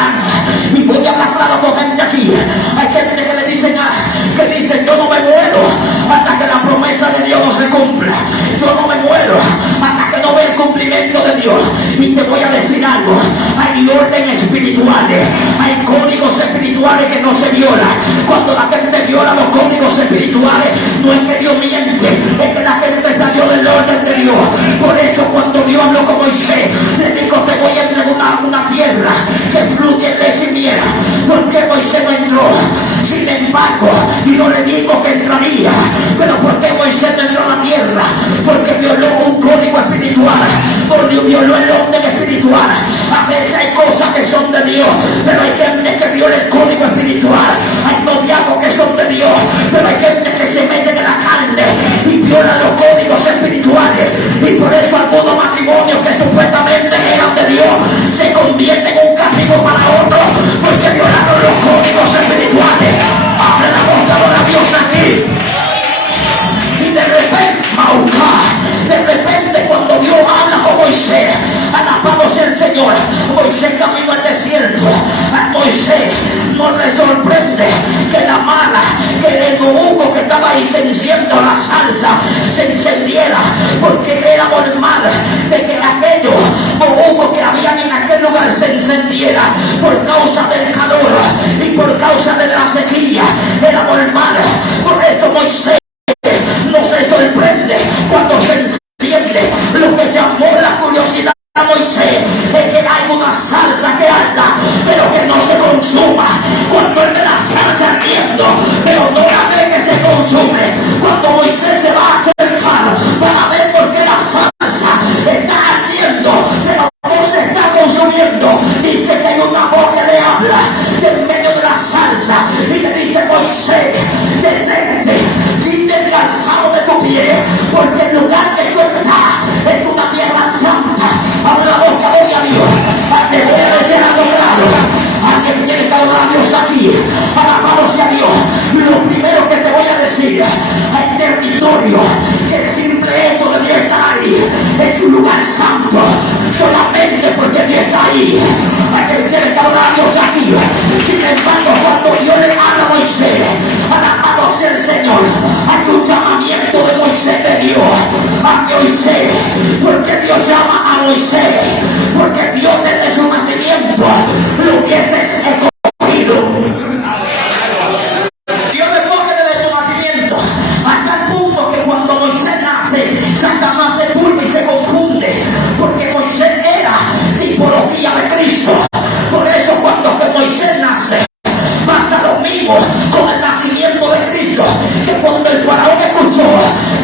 verán. Y voy a hablar claro con gente aquí. Hay gente que le dicen, yo no me muero hasta que la promesa de Dios no se cumpla. Yo no me muero hasta que no vea el cumplimiento de Dios. Y te voy a decir algo. Hay orden espirituales, hay códigos espirituales que no se violan. Cuando la gente viola los códigos espirituales, no es que Dios miente, es que la gente salió del orden de Dios. Por eso cuando Dios habló con Moisés, le dijo, te voy a entregar una tierra que fluye leche y miel. ¿Por qué Moisés no entró? Sin embargo, Dios le dijo que entraría. Pero ¿por qué Moisés no entró a la tierra? Porque violó un código espiritual, porque violó el orden espiritual. A veces hay cosas que son de Dios, pero hay gente que viola el código espiritual. Hay noviazgos que son de Dios, pero hay gente que se mete en la carne y viola los códigos espirituales. Y por eso algunos matrimonios que supuestamente eran de Dios se convierten en un castigo para otros, porque violaron los códigos espirituales. Abre la boca de Dios aquí. Y de repente cuando Dios habla con Moisés, alabado sea el Señor, Moisés caminó al desierto. A Moisés no le sorprende que la mala, que el eunuco que estaba incendiando la salsa se encendiera, porque era normal de que aquellos eunucos que habían en aquel lugar se encendiera por causa del calor y por causa de la sequía. Era normal. Por esto Moisés no se sorprende cuando se enciende. Lo que llamó la curiosidad a Moisés es que hay una salsa que anda, pero que no se consuma. Cuando él ve la salsa ardiendo, pero no la ve que se consume. Cuando Moisés se va a acercar para ver por qué la salsa está ardiendo, pero no se está consumiendo, dice que hay una voz que le habla del medio de la salsa y le dice, Moisés, detente, quita el calzado de tu pie, porque el lugar que tú estás es una tierra santa. Abre la boca, gloria a Dios. Te voy a decir algo claro. Alguien tiene que adorar a Dios aquí. Alabado sea Dios. Lo primero que te voy a decir, hay territorio que el simple hecho de Dios estar ahí es un lugar santo, solamente porque Dios está ahí. Alguien tiene que adorar a Dios aquí. Sin embargo, cuando Dios le habla a Moisés, alabado sea el Señor, hay un llamamiento de Moisés de Dios a Moisés. Porque Dios llama a Moisés, porque Dios desde su nacimiento lo hubiese escogido. Dios le coge desde su nacimiento, hasta el punto que cuando Moisés nace, Satanás se turba y se confunde, porque Moisés era tipología de Cristo. Por eso cuando que Moisés nace, pasa lo mismo con el nacimiento de Cristo, que cuando el faraón escuchó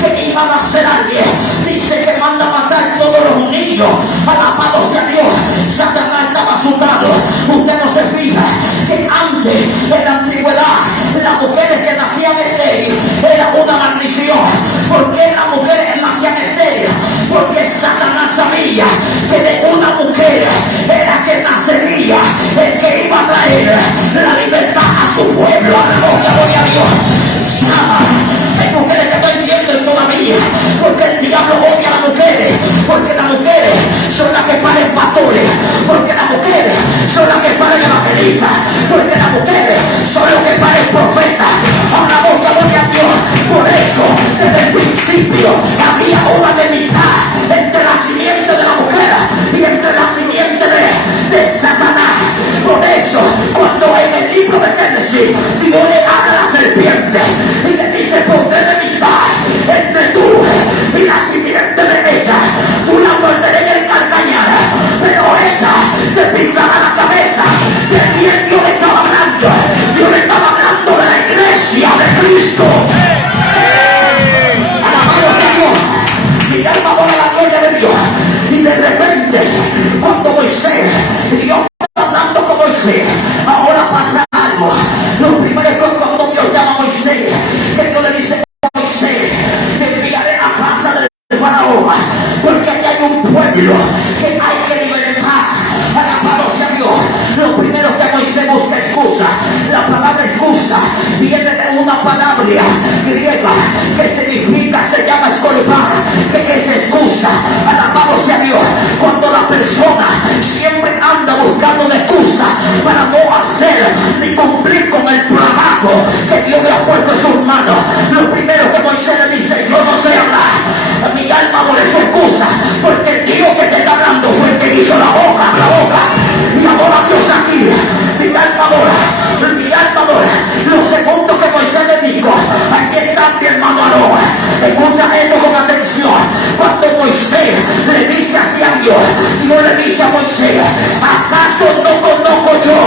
que iba a nacer alguien, dice que manda a matar todos los niños. Alabado sea Dios. Satanás estaba asustado. Usted no se fija que antes, en la antigüedad, las mujeres que nacían estériles era una maldición. ¿Por qué las mujeres nacían estériles? Porque Satanás sabía que de una mujer era que nacería el que iba a traer la libertad a su pueblo. A la boca, gloria a Dios. Hay mujeres que no entienden todavía, porque el diablo odia a las mujeres, porque las mujeres son las que paren pastores, porque las mujeres son las que paren evangelistas, porque las mujeres son las que paren profetas. A la boca, gloria a Dios. Por eso, desde el principio había una enemistad entre la simiente de la mujer y entre la simiente de Satanás. Por eso, cuando en el libro de Génesis Dios le habla a la serpiente y le dice, pondré enemistad entre tú y la simiente de ella, tú la morderé en el calcañar, pero ella te pisará la cabeza. ¿De quién Dios le estaba hablando? Dios le estaba hablando de la iglesia de Cristo. Alabado sea Dios. Mira el favor de la gloria de Dios. Y de repente, cuando Moisés, Dios está hablando con Moisés, ahora pasa algo. Lo primero es cuando Dios llama a Moisés, que Dios le dice a Moisés, te enviaré a casa del faraón, porque aquí hay un pueblo que hay que libertar. Alabado sea Dios. Lo primero que Moisés busca excusa. La palabra excusa viene de una palabra griega que significa, se llama escolipar, que es excusa. Alabado sea Dios. Cuando la persona siempre anda buscando una excusa para Moisés, ¿acaso no conozco yo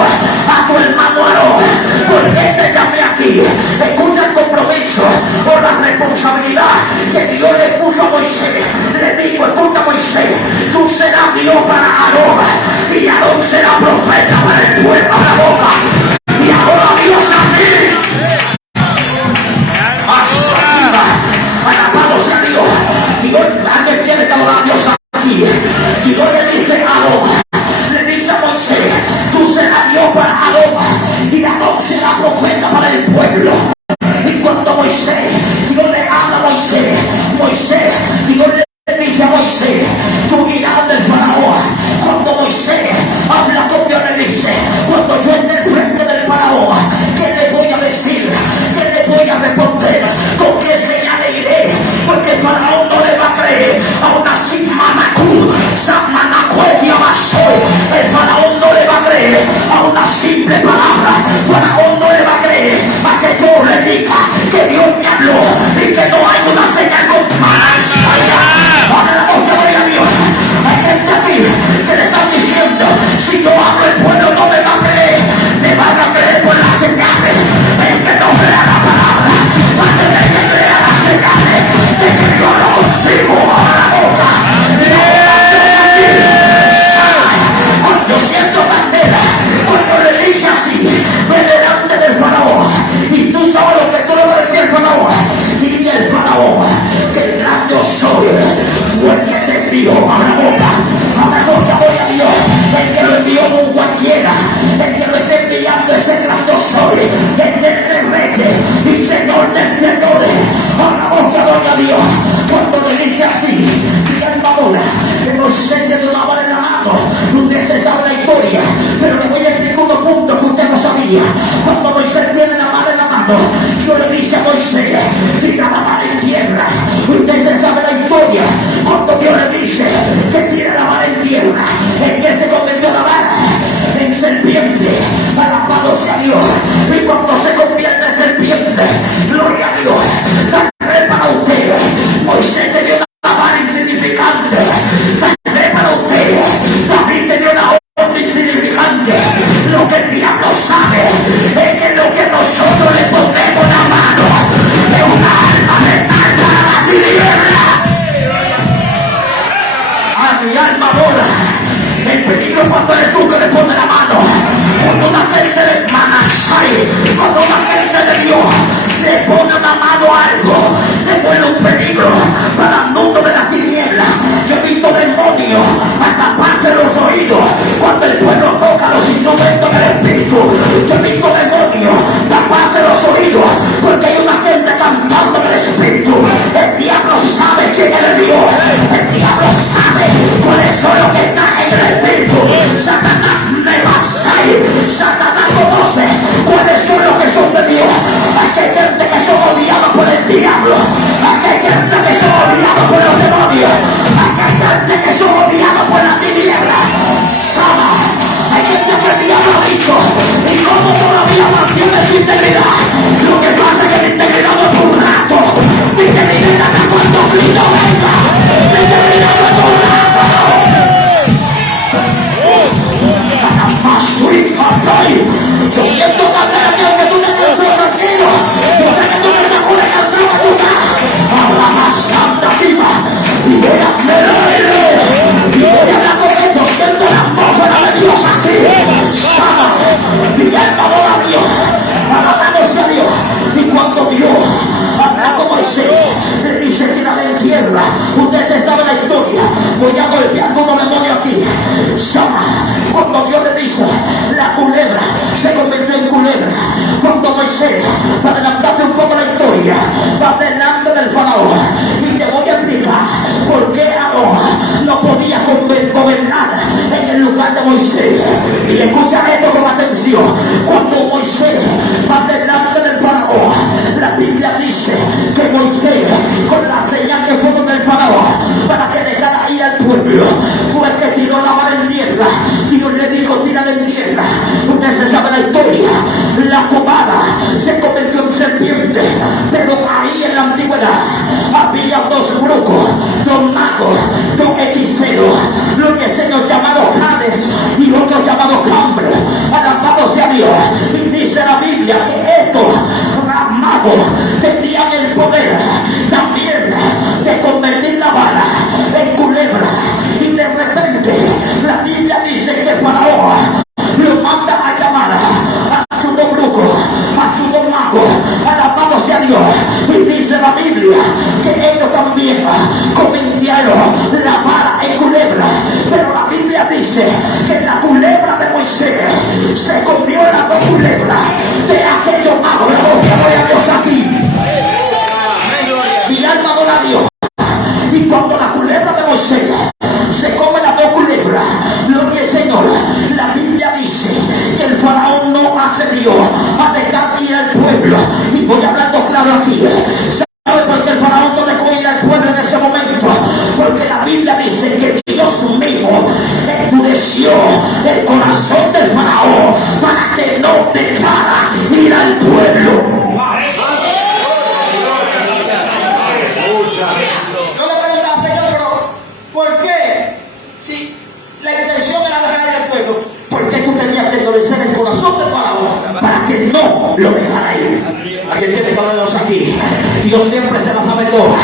a tu hermano Aarón? ¿Por qué te llamé aquí? Escucha el compromiso por la responsabilidad que Dios le puso a Moisés. Le dijo, escucha Moisés, tú serás Dios para Aarón y Aarón será profeta para el pueblo. A la boca. Y ahora Dios a mí. Alabado sea Dios. Dios, antes tiene que adorar a Dios aquí. Dios le dice a Aarón, le dice a Moisés, tú serás Dios para Aarón y Aarón será profeta para el pueblo. Y cuando Moisés, Dios le habla a Moisés, Dios le dice a Moisés, tú irás del faraón. Cuando Moisés habla con Dios le dice, cuando yo esté al frente del faraón, ¿qué le voy a decir? ¿Qué le voy a responder? ¿Con qué señal le iré? Porque el faraón no le va a creer. Aún así, Manacú, Samanacuetia Masoy, el faraón no le va a creer a una simple palabra. Faraón no le va a creer a que yo le diga que Dios me habló y que no hay una señal con ahora la voz que voy a Dios. Hay gente aquí que le están diciendo, si yo hablo el pueblo no me va a creer, me van a creer por las señales. El que no crea la palabra va a tener que creer las señales de que yo lo consigo. Ahora la boca. Cuando siento candela, cuando le dice así, ven delante del faraón, y tú sabes lo que tú le vas a decir al faraón. Dile al faraón que el gran yo soy fue el que te envió. Abra la boca, voy a Dios. El que lo envió con cualquiera, el que lo está enviando es el gran yo soy, el que es reyes y señor de esplendores. Abra la boca, voy a Dios. Cuando le dice así, mi alma mola, que Moisés tiene una vara en la mano. Usted se sabe la historia, pero le voy a explicar unos puntos que usted no sabía. Cuando Moisés tiene la mano en la mano, Dios le dice a Moisés, tira la mano en tierra. Usted se sabe la historia. Cuando Dios le dice que tire la mano en tierra, ¿en qué se convirtió la vara? En serpiente. Alabado sea Dios. Y cuando se convierte en serpiente, gloria a Dios. Para usted, Moisés tenía una vara insignificante. Para usted, David tenía una orden insignificante. Lo que el diablo sabe es que lo que nosotros le ponemos la mano es una alma letal para la tiniebla. A mi alma mola. El peligro cuando eres tú que le pone la mano. Cuando una gente de Manasai, cuando una gente de Dios le pone una mano a algo, se vuelve un peligro para el mundo de la tiniebla. Yo he visto demonios hasta taparse los oídos cuando el pueblo toca los instrumentos del Espíritu. Yo he visto demonios taparse los oídos porque hay una gente cantando en el Espíritu. El diablo sabe quién es Dios. El diablo sabe cuáles son los que están en el Espíritu. Satanás me va a salir. Satanás conoce cuáles son los que son de Dios. Hay gente que son odiados por el diablo. Hay gente que son odiados por los demonios. Hay gente que son odiados por la tiniebla. Hay gente que el diablo ha dicho, y cómo todavía mantiene su integridad. Lo que pasa es que la integridad no es por un rato. Mi integridad es cuando Cristo venga. Mi integridad no es por un rato. Yo siento candela que tú te quedes tranquilo. Yo sé que tú te sacudes cansado a tu casa. Habla más santa viva. Y voy a hablar con esto. Siento la atmósfera de Dios aquí. Y el favor a Dios. Alabándose a Dios. Y cuando Dios habla con Moisés, le dice tírale en tierra. Usted se sabe la historia. Voy a golpear todo demonio aquí. Cuando Dios le dice, la culebra se convirtió en culebra. Cuando Moisés, para adelantarte un poco la historia, va delante del faraón. Y te voy a explicar por qué Aarón no podía gobernar en el lugar de Moisés. Y escucha esto con atención. Cuando Moisés va delante del faraón, la Biblia dice que Moisés, con la señal que fue del faraón, para que dejara ir al pueblo, fue el que tiró la vara en tierra. Dios le dijo, tírala en tierra. Usted se sabe la historia. La cobada se convirtió en serpiente. Pero ahí en la antigüedad había dos magos, dos hechiceros, lo que el Señor llamado Hades Biblia que estos magos tenían el poder también de convertir la vara en culebra. Y de repente la Biblia dice que Faraón lo manda a llamar a sus dos brujos, a sus dos magos, alabado sea Dios. Y dice la Biblia que ellos también convirtieron la vara en culebra. Pero la Biblia dice que la culebra de Moisés se comió las dos culebras de aquellos magos. La voz que adora a Dios aquí. Mi alma adora a Dios. Y cuando la culebra de Moisés se come las dos culebras, gloria al Señor, la Biblia dice que el faraón no accedió a dejar ir al pueblo. Y voy hablando claro aquí. ¿Sabe por qué el faraón no dejó ir al pueblo en ese momento? Porque la Biblia dice que Dios mismo endureció el corazón del faraón para que no dejara ir al pueblo. Yo le preguntaba, Señor, pero ¿por qué? Si la intención era dejar ir al pueblo, ¿por qué tú tenías que endurecer el corazón del faraón para que no lo dejara ir? Alguien tiene que hablarnos aquí. Dios siempre se la sabe todas.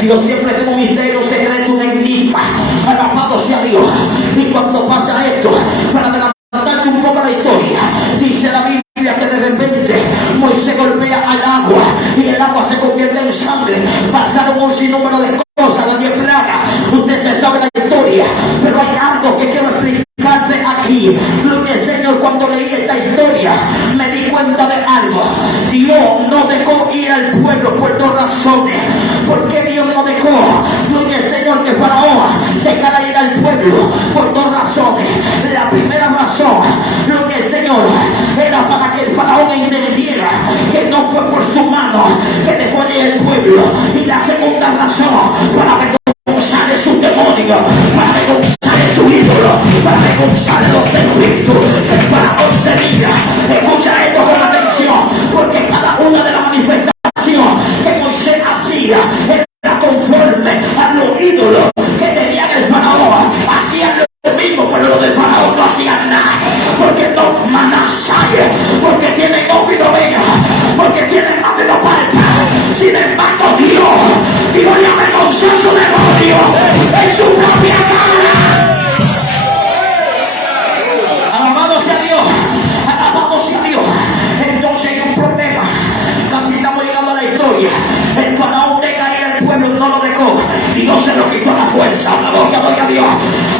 Dios siempre tiene un misterio secreto, una enigma. Alabado sea Dios. Y cuando pasa esto, para adelantarte un poco la historia, dice la Biblia que de repente Moisés golpea al agua y el agua se convierte en sangre. Pasaron un sinnúmero de cosas, las 10 plagas. Usted se sabe la historia, pero hay algo que quiero explicarte aquí. Gloria al Señor, cuando leí esta historia me di cuenta de algo. Dios no dejó ir al pueblo por dos razones. ¿Por qué Dios no dejó, gloria al Señor, que Faraón dejara ir al pueblo? Por dos razones. La primera razón, gloria al Señor, era para que el Faraón entendiera que no fue por su mano que dejó ir al pueblo. Y la segunda razón, para avergonzar su demonio, para avergonzar su ídolo, para avergonzar los espíritus que el Faraón tenía. Escucha esto con atención, porque cada una de las manifestaciones que Moisés hacía era conforme a los ídolos que tenía el Faraón. Hacían lo mismo, pero los del Faraón no hacían nada, porque no manasaya, porque tienen ojo y no vea, porque tienen mano y no palpa. Sin embargo, Dios le avergonzó su demonio en su propia cara. Alabado sea Dios, alabado sea Dios. Entonces hay un problema. Casi estamos llegando a la historia. El faraón deja ir al pueblo, no lo dejó. Dios se lo quitó a la fuerza. Habla boca, doy a Dios.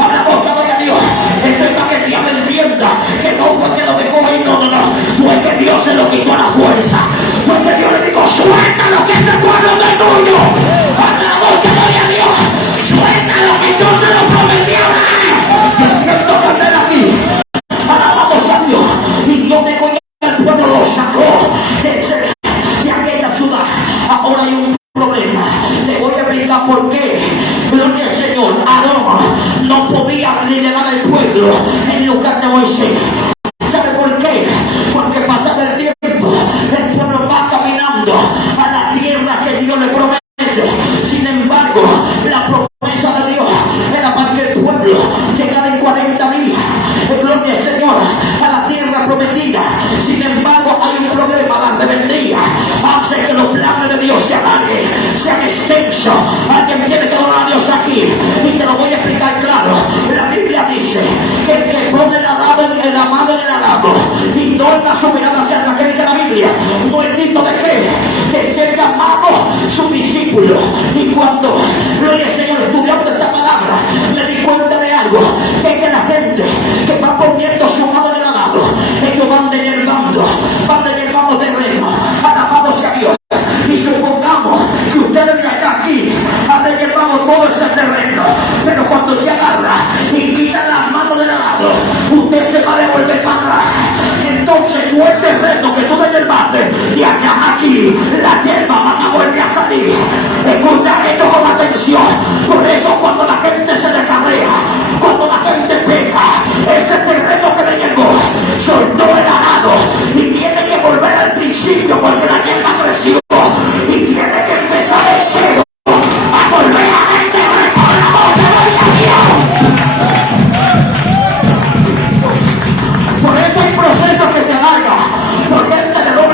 Habla boca, doy a Dios. Esto es para que el diablo entienda que no fue que lo dejó ir, no. Fue que Dios se lo quitó a la fuerza. Fue que Dios le dijo, suéltalo, que este pueblo no es tuyo. Habla boca, doy a Dios. Suéltalo, que yo se lo prometí a Abraham. Yo siento que andar aquí. Alabamos a Dios. Y Dios dejó ir al pueblo, lo sacó de aquella ciudad. Ahora hay un problema. Te voy a explicar por qué. Gloria al Señor. Aarón no podía liderar el pueblo en lugar de Moisés. ¿Sabe por qué? Porque pasado el tiempo, el pueblo va caminando a la tierra que Dios le promete. Sin embargo, la promesa de Dios era para que el pueblo llegara en 40 días. Gloria al Señor, a la tierra prometida. Sin embargo, hay un problema. La rebeldía hace que los planes de Dios se alarguen, sean extensos. Alguien tiene que adorar a Dios aquí, y te lo voy a explicar claro. La Biblia dice que el que pone el arado en la mano del arado y torna su mirada hacia atrás, que dice la Biblia, no es digno de que sea llamado su discípulo. Y cuando, gloria al Señor, estudiando esta palabra, me di cuenta de algo, que la gente que va poniendo su mano en el arado, ellos van deshiervando terreno. Alabado sea Dios. Y supongamos que ustedes de acá aquí han deshiervado todo ese terreno, pero cuando usted agarra y quita las manos del arado, usted se va a devolver para atrás. Entonces tú el terreno que tú deshiervaste, y acá aquí la hierba va a volver a salir. Escucha esto con atención. Por eso cuando la gente se descarrea, cuando la gente peca, ese terreno que le llegó soltó el arado y tiene que volver al principio, porque la hierba creció y tiene que empezar de cero a volver a este terreno que gloria a Dios. Por eso hay procesos que se alargan, porque el tenedor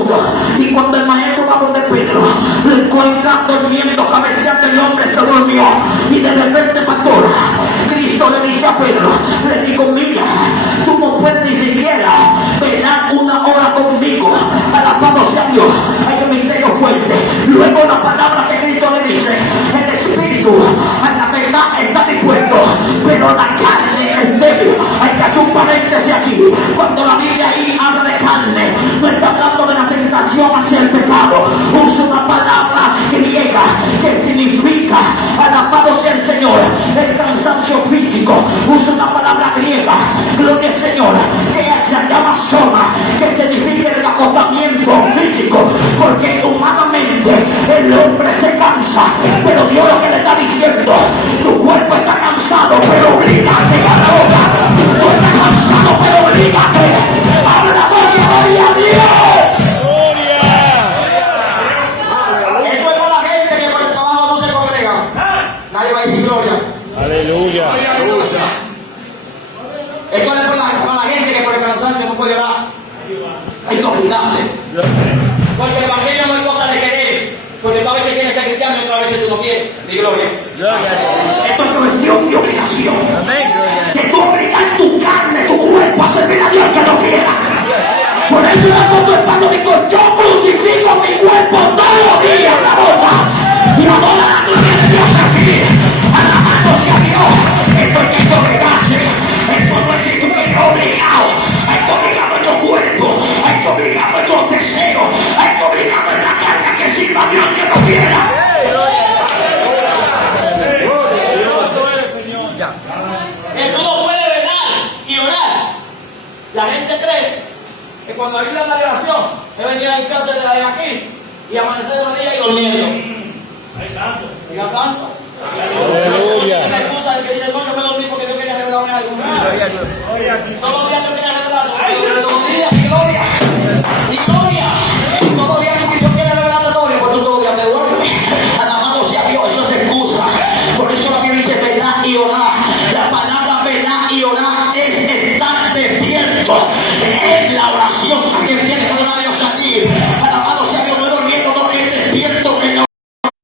uno. Y cuando el maestro va donde Pedro, lo encuentra durmiendo, cabeceando, el hombre se durmió. Y de repente, pastor, Cristo le dice a Pedro, le digo, mira, tú no puedes ni siquiera velar una hora conmigo. Alabado sea Dios. Hay un misterio fuerte. Luego la palabra que Cristo le dice, el espíritu a la verdad está dispuesto, pero la carne es débil. Hay que hacer un paréntesis aquí. Cuando la Biblia ahí habla de carne, no está hablando de la tentación hacia el pecado. Usa una palabra griega que significa, alabado sea el Señor, el cansancio físico. Usa una palabra griega, gloria al Señor, que se llama soma, que significa el agotamiento físico, porque humanamente el hombre se cansa, pero Dios lo que le está diciendo, tu cuerpo está cansado, pero obligate a la boca. Tú estás cansado, pero obligate. Habla, gloria a Dios. Esto es para la gente que por el trabajo no se congrega. Nadie va a decir gloria. Aleluya. Esto es para la gente que por el cansancio no puede orar. Hay que obligarse. Porque el evangelio no es cosa de querer. Porque tú a veces quieres ser cristiano y otras veces tú no quieres. Di gloria. Esto es cuestión de obligación. De tú obligar tu carne, tu cuerpo a servir a Dios que no quiera. Por eso el apóstol Pablo dijo, yo crucifico mi cuerpo todos los días en la boca. Y adora la gloria de Dios aquí. Alabándose a Dios. Esto hay que obligarse. Esto no es si tú eres obligado. Hay que obligar nuestro cuerpo. Hay que obligar nuestros deseos. Hay que obligar nuestra carne que sirva a Dios que no quiera. Que tú no puedes velar y orar. La gente cree que cuando hay una oración es venir a casa de la de aquí y amanecer de día y durmiendo. Diga santo. Aleluya. Esa excusa de que dice, no, yo me dormí porque yo quería revelarme algo. Todos los días yo quería revelarme. Todos los días, y gloria. Y gloria. Todos los días yo quería revelarte todo, pues tú todos los días te duermes. Alabado sea Dios, eso es excusa. Por eso la Biblia dice velar y orar. La palabra velar y orar es estar despierto. Es la oración que viene cada una de Dios a ti. Alabado sea Dios, no durmiendo, no es despierto en la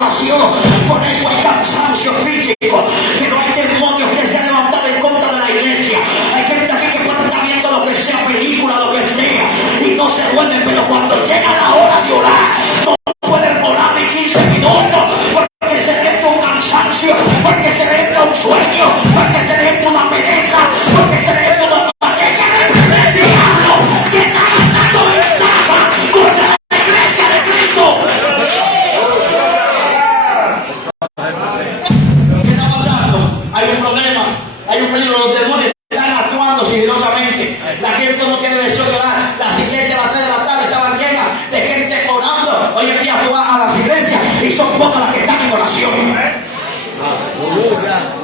oración. Por eso hay cansancio físico, pero hay demonios que se han levantado en contra de la iglesia. Hay gente aquí que puede estar viendo lo que sea, película, lo que sea, y no se duermen, pero cuando llega la hora de orar, no pueden orar ni 15 minutos, porque se le entra un cansancio, porque se le entra un sueño, porque se le entra una pereza, porque se le entra una... ¿Qué quiere el diablo? Que está gastando ventaja contra la iglesia de Cristo. ¿Qué está pasando? Hay un problema, hay un peligro, los demonios están actuando sigilosamente. La gente no tiene deseo de orar. Las iglesias a las 3 de la tarde estaban llenas de gente orando. Hoy en día tú vas a las iglesias y son pocas las que están en oración.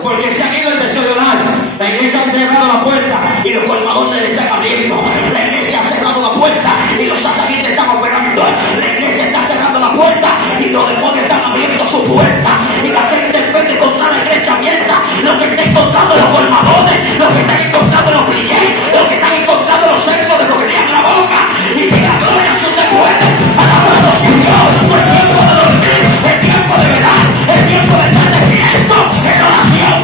Porque se han ido el deseo de orar. La iglesia ha cerrado la puerta y los colmadores le están abriendo. La iglesia ha cerrado la puerta y los satanistas están operando. La iglesia está cerrando la puerta y los demonios están abriendo su puerta. Y la gente en vez de encontrar la iglesia abierta, lo que está encontrando los colmadores, lo que están encontrando los brillés, lo que están encontrando los centros de bloquear la boca. Y que la gloria se te puede. Alabado sea Dios. No es tiempo de dormir, es tiempo de velar, es tiempo de estar despierto en oración.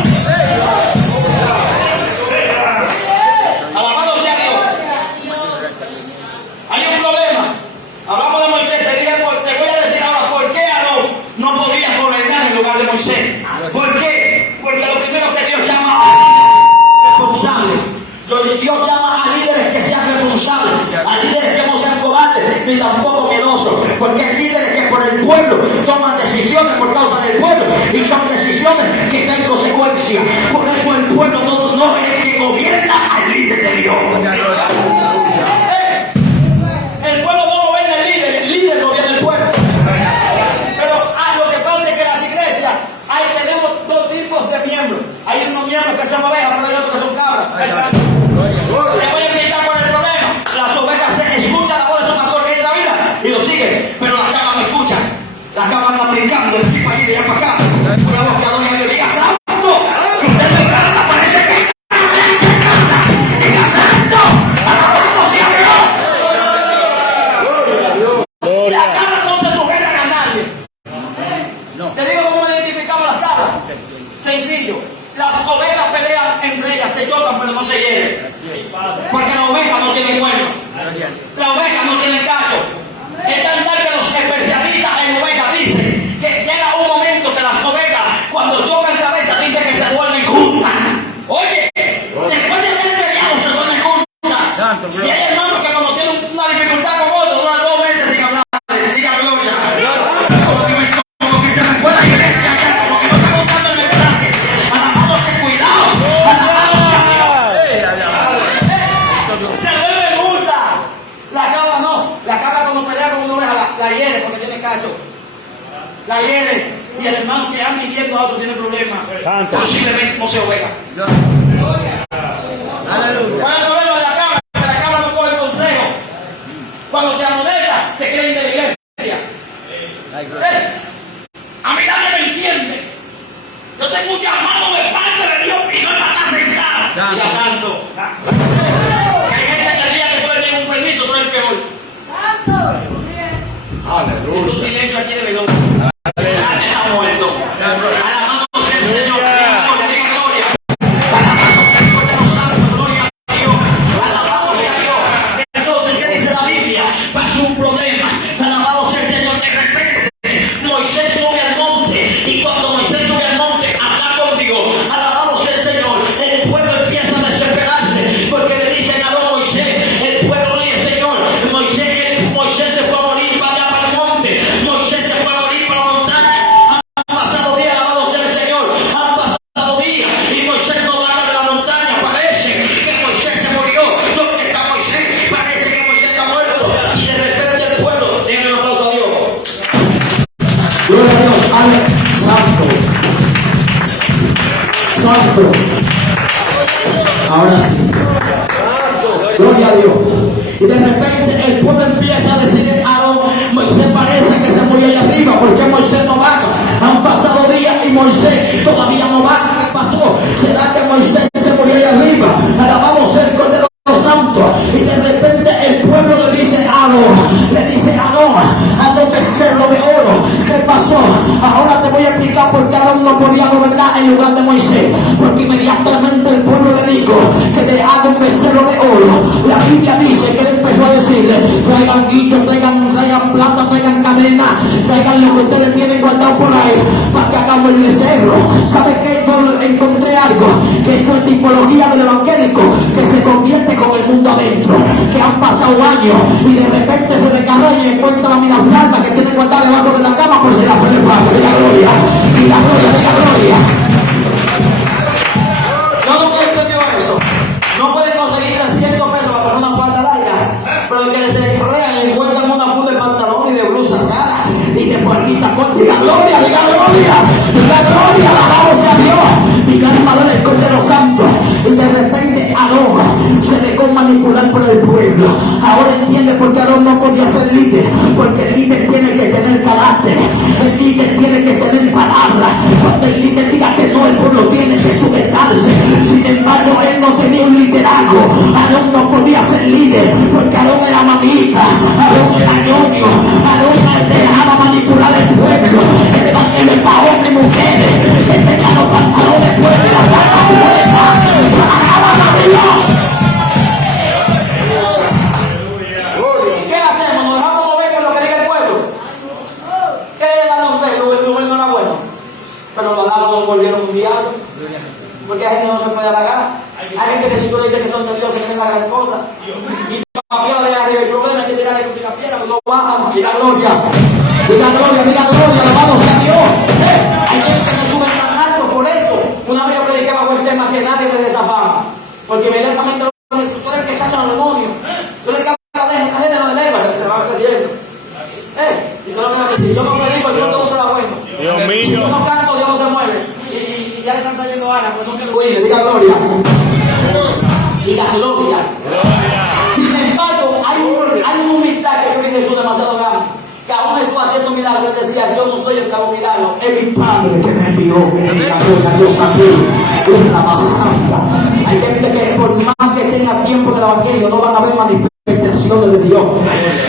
Alabado sea Dios. Hay un problema. Hablamos de Moisés. Te voy a decir ahora por qué Aarón no podía gobernar en lugar de Moisés. ¿Por qué? Porque lo primero que Dios llama a responsables. Dios llama a líderes que sean responsables, a líderes que no sean cobardes ni tampoco miedosos, porque hay líderes que por el pueblo toman decisiones por causa del pueblo y son decisiones que traen consecuencias. Por eso el pueblo no es el que gobierna al líder de Dios. El pueblo no gobierna el líder gobierna el pueblo. Pero lo que pasa es que en las iglesias tenemos dos tipos de miembros. Hay unos miembros que son ovejas, pero hay otros que son cabras. Le voy a explicar cuál es el problema. Las ovejas se escuchan la voz de su pastor que entra a vida y lo siguen, pero las cabras no escuchan. Las cabras andan brincando de aquí para allí, de allá para acá. Una voz que adora a Dios. Diga santo, que usted me encanta, parece que canta. Diga santo, alabado sea Dios. la hiere porque tiene cacho. La hiere. Y el hermano que anda viendo a otro tiene problemas. Posiblemente no se oveja. Aleluya. ¿Cuál es el problema de la cámara? Que la cámara no coge el consejo. Cuando se amonesta, se creen de la iglesia. A mí nadie me entiende. Yo tengo un llamado de parte de Dios y no es para aceptar. Dios santo. Hay gente que el día que tú le tienes un permiso, tú eres el peor. Aleluya. Tu silencio aquí de veloz. Nadie está muerto. Alabamos el Señor. Diga gloria. Alabamos el Señor de los santos. Gloria a Dios. Alabamos a Dios. Entonces, ¿qué dice la Biblia? Pasó un problema. Alabamos el Señor. De repente, Moisés sube al monte. Y cuando Moisés sube al monte, habla con Dios. Alabamos el Señor. El pueblo empieza a desesperarse. Porque le dicen a don Moisés, el pueblo oye, Señor. Moisés se fue a morir para allá para el monte. Moisés se fue a morir para la montaña. Han pasado días, alabamos el Señor. Han pasado días y Moisés no baja de la montaña. Parece que Moisés se murió. ¿Dónde está Moisés? Parece que Moisés está muerto. Y de repente el pueblo, denle un aplauso a Dios. Gloria a Dios, Ale, santo. Santo. Ahora sí. Gloria a Dios. Y de repente el pueblo empieza a decir a Aarón, Moisés parece que se murió allá arriba, porque Moisés no baja. Han pasado días y Moisés todavía no baja. ¿Qué pasó? ¿Será que Moisés se murió allá arriba? Alabamos el Cordero Santo. Y de repente el pueblo le dice a Aarón, ando becerro de oro. ¿Qué pasó? Ahora te voy a explicar por qué Aarón no podía gobernar en lugar de Moisés. Porque inmediatamente el pueblo le dijo que le haga un becerro de oro. La Biblia dice que él empezó a decirle, traigan guillo, traigan plata, traigan cadena, traigan lo que ustedes tienen guardado por ahí para que hagamos el becerro. ¿Sabe qué? Yo encontré algo que eso es tipología del evangélico que se convierte con el mundo adentro, que han pasado años y de repente se descarga y encuentra la mina plata que tiene guardada debajo de la cama por si la fue el pago. Diga gloria, diga gloria, diga gloria. Yo nunca he entendido eso. No pueden conseguir 300 pesos para poner una falda larga, pero que se crean y encuentran una funda de pantalón y de blusa rara y de puerquita corta. Diga gloria, diga gloria, diga gloria, alabado sea Dios. Diga hermano del Cordero Santo. Y de repente Aarón se dejó manipular por el pueblo. Ahora entiende por qué Aarón no podía ser líder, porque el líder tiene que tener carácter, el líder tiene que tener palabra. Cuando el líder diga que no, el pueblo tiene que sujetarse. Sin embargo, él no tenía un liderazgo. Aarón no podía ser líder porque Aarón era mamita, Aarón era ñoño, Aarón dejaba manipular el pueblo. El evangelio es para hombres y mujeres que tengan los pantalones puestos y las patas puestas. ¡Alaban a Dios! ¿Qué hacemos? ¿Nos dejamos mover por lo que diga el pueblo? ¿Qué era los velos? El Rubén no era bueno, pero los lados nos volvieron un diablo. Porque hay gente que no se puede halagar. Hay gente que tú dice que son de Dios y que ven la gran cosa. Y para piedra de arriba, el problema es que tirar de la piedra, pues no bajan. Diga gloria, diga gloria, diga gloria, alabado sea Dios. Hay gente que no suben tan alto por eso. Una vez yo prediqué bajo el tema que nadie te desafama. Porque inmediatamente tú eres el que saca los demonios. Tú eres el que habla de la gente no eleva, se va creciendo. Y tú no me vas a decir, yo no predico, el mundo no se da bueno. Dios Si yo mío. no canto, Dios no se mueve. Y ya le están saliendo ganas, pues son que lo oyen. Diga gloria. Diga gloria. Sin embargo, hay una humildad que tiene Jesús demasiado grande. Que aún Jesús haciendo milagros, él decía, yo no soy el que hago milagros, es mi Padre que me envió. Diga gloria a Dios aquí. Es la más santa. Hay gente que por más que tenga tiempo en el evangelio, no van a ver manifestaciones de Dios.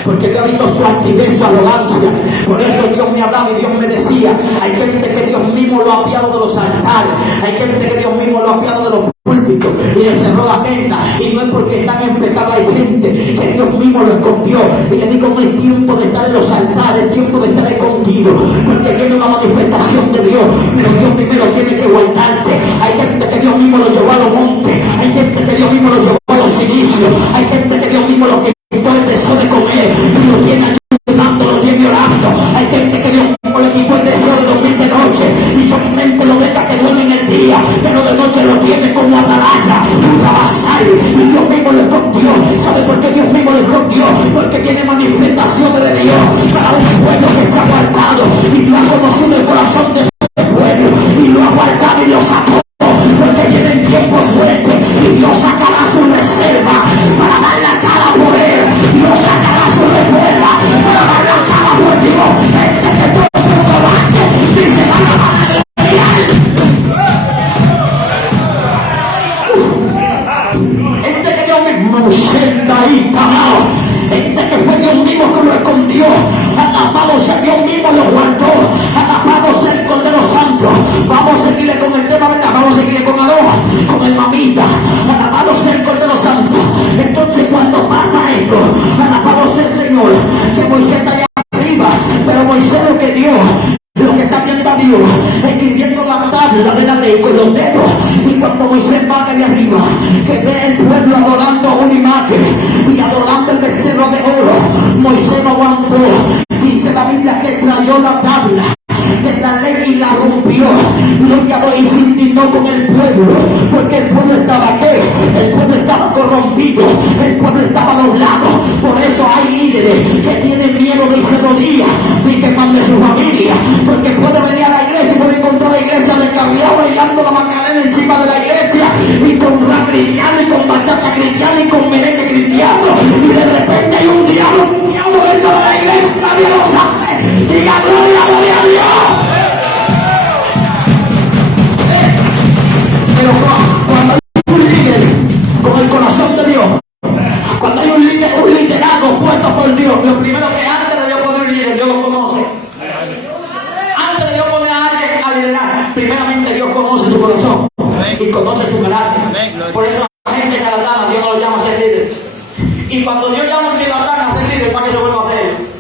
Porque Dios ha visto su altivez, su arrogancia. Por eso Dios me hablaba y Dios me decía, hay gente que Dios mismo lo ha apiado de los altares. Hay gente que Dios mismo lo ha apiado de los púlpitos y le cerró la agenda. Y no es porque están en pecado, hay gente que Dios mismo lo escondió y le digo, no es tiempo de estar en los altares, es tiempo de estar escondido, porque viene una manifestación de Dios, pero Dios primero tiene que guardarte. Hay gente que Dios mismo lo llevó a los montes, hay gente que Dios mismo lo llevó a los inicios, hay gente que Dios mismo lo quitó el deseo de comer y lo tiene ayudando, lo tiene orando. Hay gente que Dios mismo le quitó el deseo de dormir de noche y solamente lo deja que duerme en el día, pero de noche lo tiene como atalaya, un rabasal, y Dios mismo lo escondió. ¿Sabe por qué Dios mismo lo escondió? Porque viene manifestaciones de Dios. que tiene miedo de ese 2 días, ni que mande su familia, porque puede venir a la iglesia y puede encontrar la iglesia descarriada bailando la Macarena encima de la iglesia, y con rap cristiano, y con bachata cristiana, y con merengue cristiano, y de repente hay un diablo dentro de la iglesia, nadie lo sabe. Diga gloria, gloria a Dios. Pero cuando hay un líder con el corazón de Dios, cuando hay un liderazgo puesto por Dios, lo primero que antes de Dios poner un líder, Dios lo conoce. Antes de Dios poner a alguien a liderar, primeramente Dios conoce su corazón y conoce su carácter. Por eso la gente charlatana, Dios no lo llama a ser líder. Y cuando Dios llama a un charlatán a ser líder, ¿para qué se vuelva a hacer?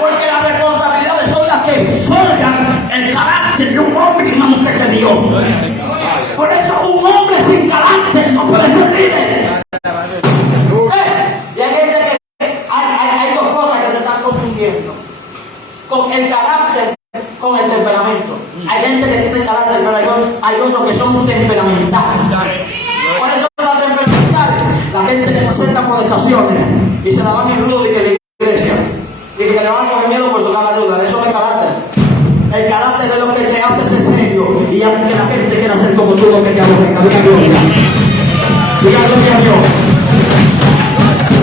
Porque las responsabilidades son las que forjan el carácter de un hombre y una mujer de Dios. Por eso un hombre sin carácter no puede ser líder. Y hay gente que hay 2 cosas que se están confundiendo: con el carácter, con el temperamento. Hay gente que tiene carácter, pero hay otros que son temperamentales. Por eso las temperamentales, la gente que presenta protestaciones y se la van en rudo y que la iglesia, y que le van a coger miedo por sonar la ruda. Eso no es carácter. El carácter es lo que te hace ser serio y hace que la gente quiera ser como tú, lo que te aborrezca. Diga gloria. Diga gloria a Dios.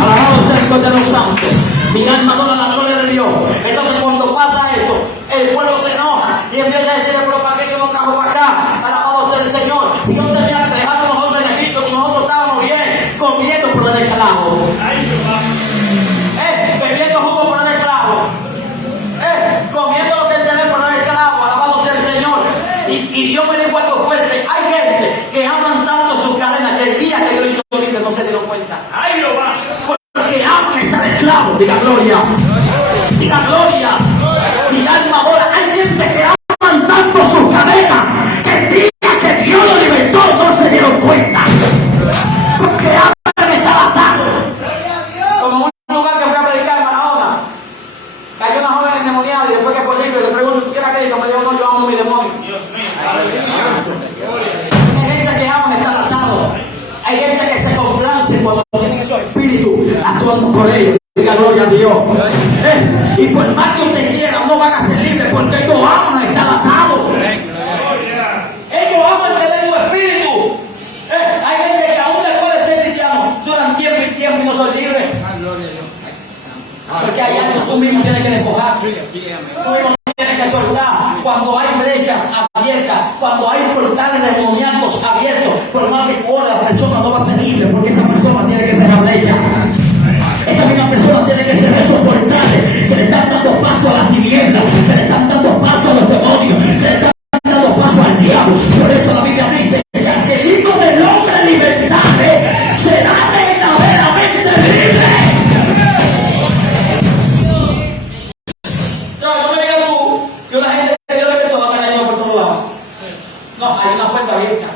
Alabado sea el Dios de los santos. Mi alma adora la gloria de Dios. Entonces cuando pasa esto, el pueblo se enoja y empieza a decir: pero ¿para qué yo no trajo para acá? Alabado sea el Señor. Dios tenía que dejarnos nosotros en Egipto, que nosotros estábamos bien, comiendo por el esclavo. Bebiendo jugo por el esclavo. Comiendo lo que tenemos por el esclavo. Alabado sea el Señor. Y Dios me dijo algo fuerte: hay gente que aman tanto sus cadenas que el día que Dios lo hizo libre no se dieron cuenta. Porque aman estar esclavos. Diga gloria. Diga gloria. Mi alma ahora. Hay gente que aman tanto sus cadenas que el día que Dios lo libertó no se dieron cuenta. Porque aman estar atados. Como un lugar que fui a predicar en Barahona, cayó una joven endemoniada y después que fue libre le pregunto: ¿qué era Cristo? Me dijo: no, yo amo mi demonio. Hay gente que ama estar atado. Hay gente que se complace cuando tienen esos espíritus actuando por ellos. Diga gloria a Dios. Y por más que usted quiera, no van a ser libres porque ellos aman estar atados. Ellos aman tener un espíritu. Hay gente que aún después de ser cristiano duran tiempo y no son libres. Porque hay algo que tú mismo tienes que despojar. Tú mismo tienes que soltar. Cuando hay brechas abiertas, cuando hay portales demoníacos abiertos, por más que ore, la persona no va a ser libre, porque esa persona tiene que ser la brecha. Esa misma persona tiene que ser esos portales que le están dando paso a las tinieblas, que le están dando paso a los demonios, que le están dando paso al diablo. Por eso la Biblia dice que ante el Hijo del Hombre libertad será verdaderamente libre. No me digas tú que una gente de Dios libertó va a estar cayendo por todos lados. No, hay una puerta abierta.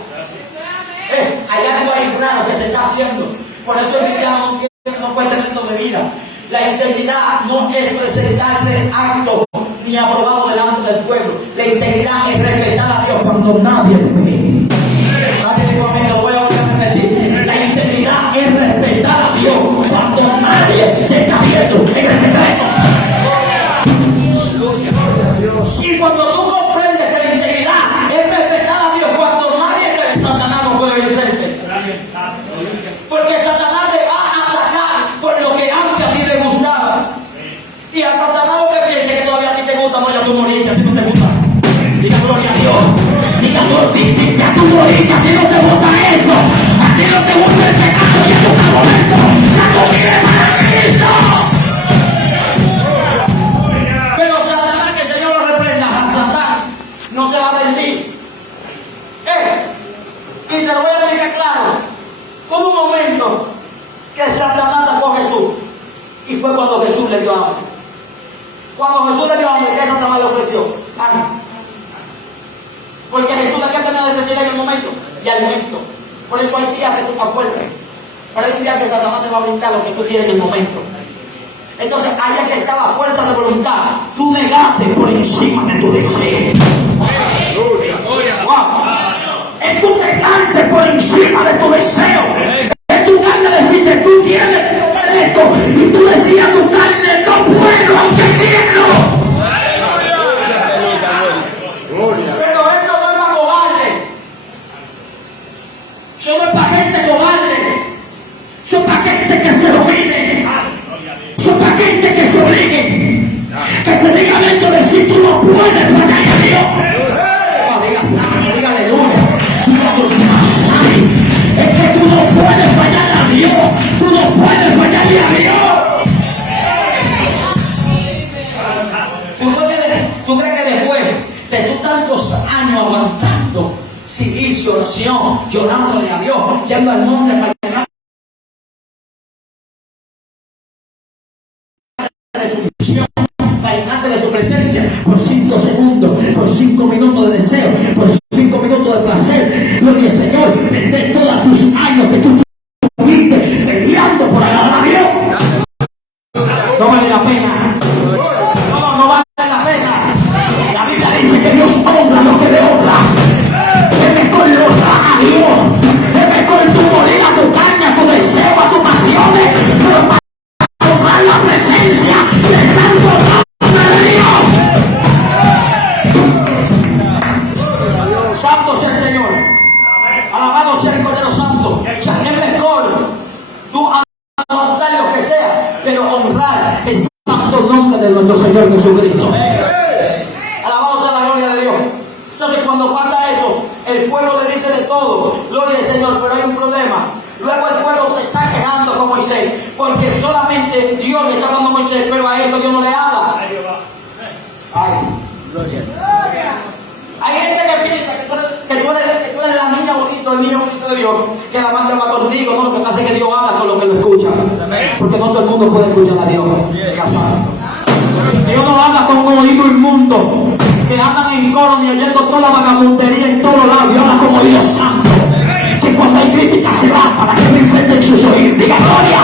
Hay algo ahí raro que se está haciendo. Por eso el cristiano no puede tener doble vida. La integridad no es presentarse acto ni aprobado delante del pueblo. La integridad es respetar a Dios cuando nadie te ve. Nadie dijo amén, lo voy a volver a repetir. La integridad es respetar a Dios cuando nadie te está viendo en el secreto. Y cuando tú comprendes que la integridad es respetar a Dios cuando nadie te ve, Satanás no puede vencerte. Porque Satanás te va a atacar por lo que antes a ti te gustaba. Y a Satanás no te piense que todavía a ti te gusta, no, ya tú moriste, a ti no te gusta. Diga gloria a Dios. Diga gloria, ya tú moriste, a ti no te gusta eso. A ti no te gusta el pecado, ya tú estás muerto. Ya tú vives para Cristo. Pero Satanás, que el Señor lo reprenda, Satanás no se va a rendir. Y te lo voy a explicar claro. Hubo un momento que Satanás atacó a Jesús y fue cuando Jesús le dio hambre. Cuando Jesús le dio hambre, ¿qué Satanás le ofreció? Pan. Porque Jesús le tenía necesidad en el momento y alimento. Por eso hay días que tú estás fuerte. Pero hay un día que Satanás te va a brindar lo que tú quieres en el momento. Entonces, ahí es que está la fuerza de voluntad. Tú negaste por encima de tu deseo. Wow. Es tú negarte por encima de tu deseo. Es tu ganas de decirte, tú tienes oración, llorándole a Dios, yendo al monte para llenar de su unción, para llenarte de su presencia, por 5 segundos, por 5 minutos de deseo, por 5 minutos de placer. Gloria al Señor, vender todos tus años que tú tuviste peleando por agradar a Dios. No vale la pena. No vale la pena. La Biblia dice que Dios honra a los que le honran. Es mejor honrar a Dios. Es mejor tú morir a tu carne, a tu deseo, a tus pasiones, pero para honrar la presencia del santo nombre de Dios. Santo sea el Señor. Alabado sea el Cordero Santo. O sea, es mejor tú honrar lo que sea, pero honrar el santo nombre de nuestro Señor Jesucristo. Alabado sea la gloria de Dios. Entonces, cuando pasa esto, el pueblo le dice de todo, gloria al Señor, pero hay un problema. Luego el pueblo se está quejando con Moisés, porque solamente Dios le está hablando a Moisés, pero a esto Dios no le habla. Ay, gloria. Hay gente que piensa que tú eres la niña bonita, el niño bonito de Dios, que la manda va contigo. No, lo que pasa es que Dios habla con los que lo escuchan, porque no todo el mundo puede escuchar a Dios. Dios no habla con un oído inmundo que andan en coro ni oyendo toda la vagabundería en todos lados. Dios habla con oído santo, que cuando hay crítica se va para que no infecten sus oídos. Diga gloria,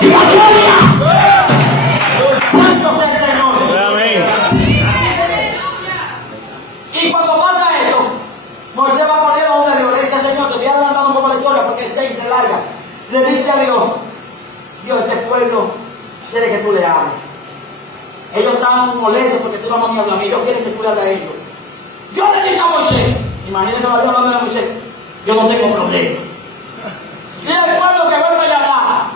diga gloria. Santo sea el Señor. Amén. Y cuando pasa esto, Moisés va corriendo a donde Dios, le dice: Señor, te estoy adelantando un poco la historia porque es extensa y larga. Le dice a Dios: Dios, este pueblo quiere que tú le hables. Ellos están molestos porque tú no me hablas a mí. Ellos quieren que tú le hables a ellos. Dios le dice a Moisés, imagínense la Dios hablando a Moisés: yo no tengo problema. Dile al pueblo que venga y hablar,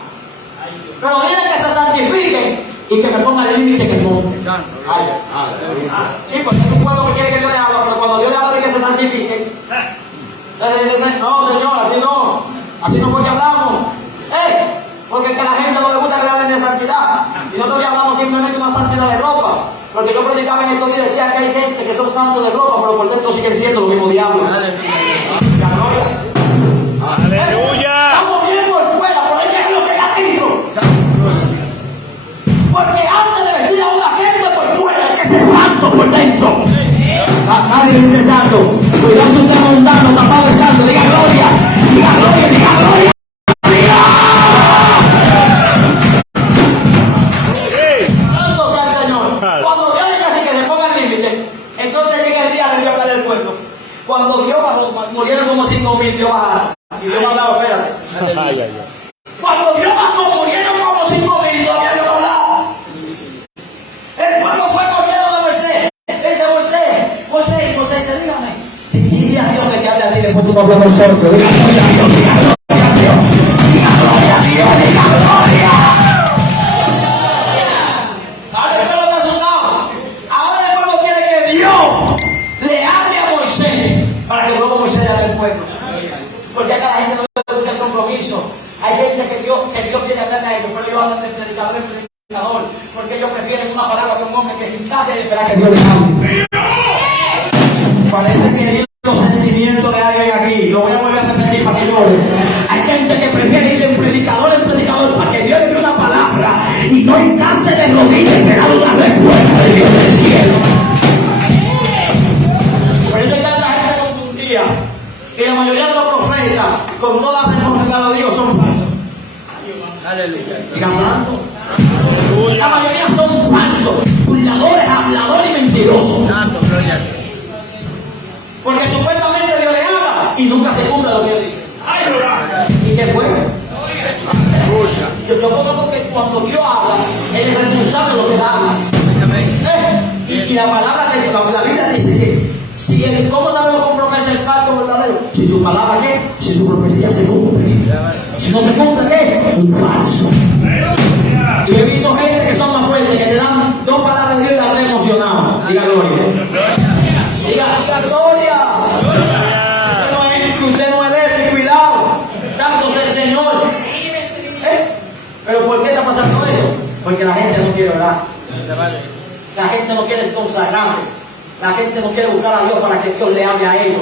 pero dile que se santifiquen y que me ponga el límite en el monte. Sí, porque es un pueblo que quiere que Dios le hable, pero cuando Dios le habla de que se santifiquen, le dicen: no, Señor, así no fue que hablamos. Porque es que a la gente no le gusta que le hablen de santidad. Y no estoy hablando simplemente de una santidad de ropa. Porque yo predicaba en estos días, decía que hay gente que son santos de ropa, pero por dentro siguen siendo los mismos diablos. Aleluya. Estamos bien por fuera, pero hay que ver lo que hay adentro. Porque antes de vestir a una gente por fuera, hay que ser santo por dentro. Nadie dice santo. Cuidado si usted mundano, tapado de santo. Diga gloria, diga gloria, diga gloria. Santo sea el Señor. Cuando Dios dice así que se ponga el límite, entonces llega el día de Dios hablar del pueblo. Cuando Dios bajó, murieron como 5,000, Dios bajó. Y Dios mandaba, espérate. Cuando Dios bajó, murieron como 5,000, todavía Dios no hablaba. El pueblo fue con miedo de Moisés. Dice: Moisés, dígame. Dile a Dios que te hable a ti, después tú me hablas a nosotros. Diga gloria a Dios, diga gloria a Dios. Diga gloria a Dios, diga gloria. Ahora el pueblo está asustado. Ahora el pueblo quiere que Dios le hable a Moisés para que luego Moisés le hable al pueblo. Porque acá la gente no le gusta el compromiso. Hay gente que Dios quiere hablarle a ellos, pero ellos hablan de predicador en predicador, porque ellos prefieren una palabra de un hombre que sin casa y esperar que Dios les hable. Parece que hay los sentimientos de alguien aquí. Lo voy a volver a repetir para que llore. Hay gente que prefiere ir de predicador en predicador para que Dios le dé una palabra y no hincarse de rodillas esperando una respuesta de Dios del cielo. Por eso hay tanta gente confundida, que la mayoría de los profetas, con toda la responsabilidad de Dios, son falsos. Aleluya. Diga santo. La mayoría son falsos, burladores, habladores y mentirosos. Santo, gloria a Dios. Porque supuestamente Dios le habla y nunca se cumple lo que Dios dice. ¿Y qué fue? Yo conozco que cuando Dios habla, Él es responsable de lo que Él habla. Y la palabra de la Biblia dice que ¿cómo sabemos cómo profesa el pacto verdadero? Si su palabra qué, si su profecía se cumple. Si no se cumple, ¿qué? Un falso. Yo he visto gente que son más fuertes, que te dan 2 palabras de Dios y las tres emocionadas. Diga gloria. Diga gloria. Usted no es de ese, cuidado. Santo sea el Señor. Pero ¿por qué está pasando eso? Porque la gente no quiere orar. La gente no quiere consagrarse. La gente no quiere buscar a Dios para que Dios le hable a ellos.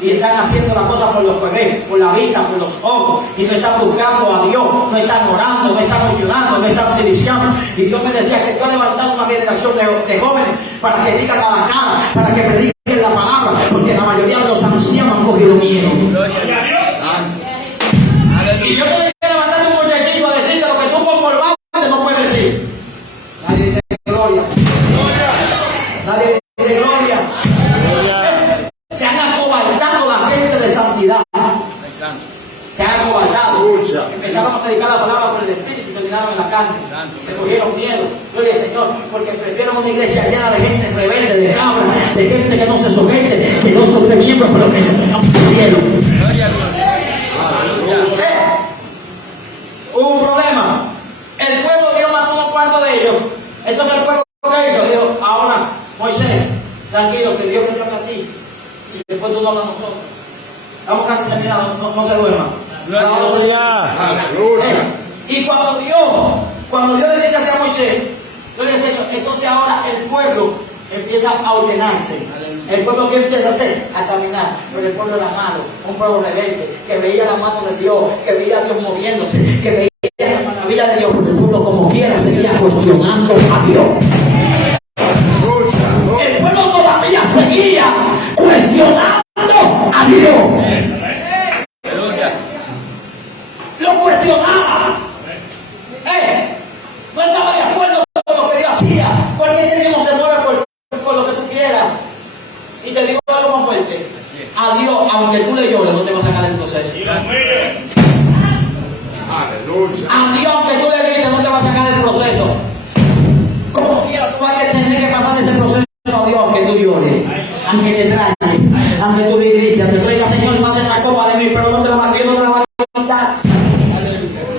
y están haciendo las cosas por los bebés, por la vista, por los ojos, y no están buscando a Dios, no están orando, no están ayudando, no están serviciando. Y Dios me decía que Dios ha levantado una generación de jóvenes para que digan a la cara, para que prediquen la palabra, porque la mayoría de los ancianos han cogido miedo. Y yo tengo que levantar un muchachito a decirte lo que tú por corbate no puedes decir. Nadie dice gloria. Nadie dice gloria. Se han acobardado la gente de santidad. Se han acobardado. Empezaron a predicar la palabra por el Espíritu y terminaron en la carne. Se cogieron miedo. Gloria al Señor. Porque prefieren una iglesia llena de gente rebelde, de cabra, de gente que no se sujete, que no son miembros, pero que se tengan al cielo. Hubo un problema. El pueblo Dios mató unos cuantos de ellos. Entonces el pueblo que hizo, dijo, ahora Moisés, tranquilo, que Dios vendrá a ti. Y después tú no hablas a nosotros. Estamos casi terminados, no se duerman. Y cuando Dios le dice hacia Moisés, entonces ahora el pueblo empieza a ordenarse. El pueblo que empieza a hacer, a caminar, pero el pueblo era malo, un pueblo rebelde, que veía la mano de Dios, que veía a Dios moviéndose, que veía la maravilla de Dios, pero el pueblo como quiera seguía cuestionando a Dios. El pueblo todavía seguía cuestionando a Dios. Lo cuestionaba. No estaba de acuerdo con lo que Dios hacía, porque Dios no se mueve por lo que tú quieras. Y te digo algo más fuerte. A Dios, aunque tú le llores, no te va a sacar del proceso. A Dios, aunque tú le grites, no te va a sacar del proceso. Como quieras, tú vas a tener que pasar ese proceso a Dios, aunque tú llores, aunque te traigas, aunque tú le grites, aunque tú le digas, Señor, pase la copa de mí, pero no te la va a quitar.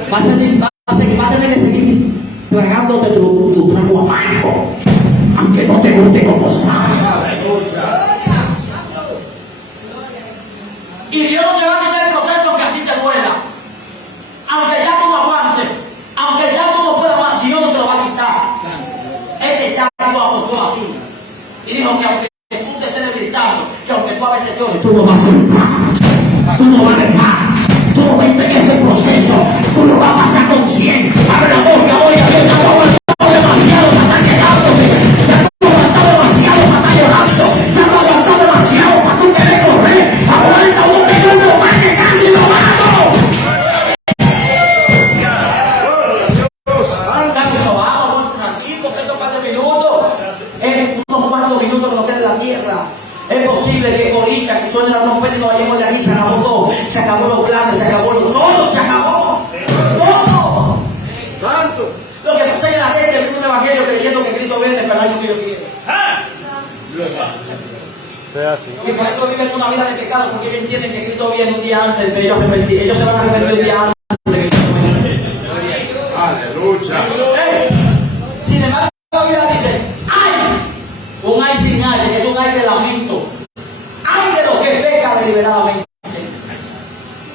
Vas a tener que seguir tragándote tu trago amargo, aunque no te guste como sabe. Y Dios no te va a quitar el proceso aunque a ti te duela. Aunque ya tú no aguantes, aunque ya tú no puedas más, Dios no te lo va a quitar. Ya Dios apostó a ti. Y dijo que aunque tú te estés debilitando, que aunque tú a veces llores, tú no vas a soltar, tú no vas a dejar. Tú no vente en ese proceso, tú lo vas a pasar con 100. Abre la boca, voy a hacer demasiado para estar llegándote. Te has aguantado demasiado para estar llorando. Te has aguantado demasiado para tú querer correr. Aguanta un minuto más que casi lo mato. Casi lo vamos un ratito, que esos par de minutos. Es unos cuantos minutos que nos queda en la tierra. Es posible que ahorita que suene la trompeta y nos vayamos de aquí, se acabó todo. Se acabó los planes, se acabó todo, se acabó. Todo. Santo. Lo que pasa es que la gente es un evangelio creyendo que Cristo viene para el año que yo quiero. Sea así. Y por eso viven una vida de pecado, porque ellos entienden que Cristo viene un día antes de ellos arrepentir. Ellos se van a arrepentir un día antes de que Cristo venga. Aleluya. Sin embargo, la Biblia dice, ¡ay! Un ay sin ay, que es un ay de lamento. ¡Ay de los que pecan deliberadamente!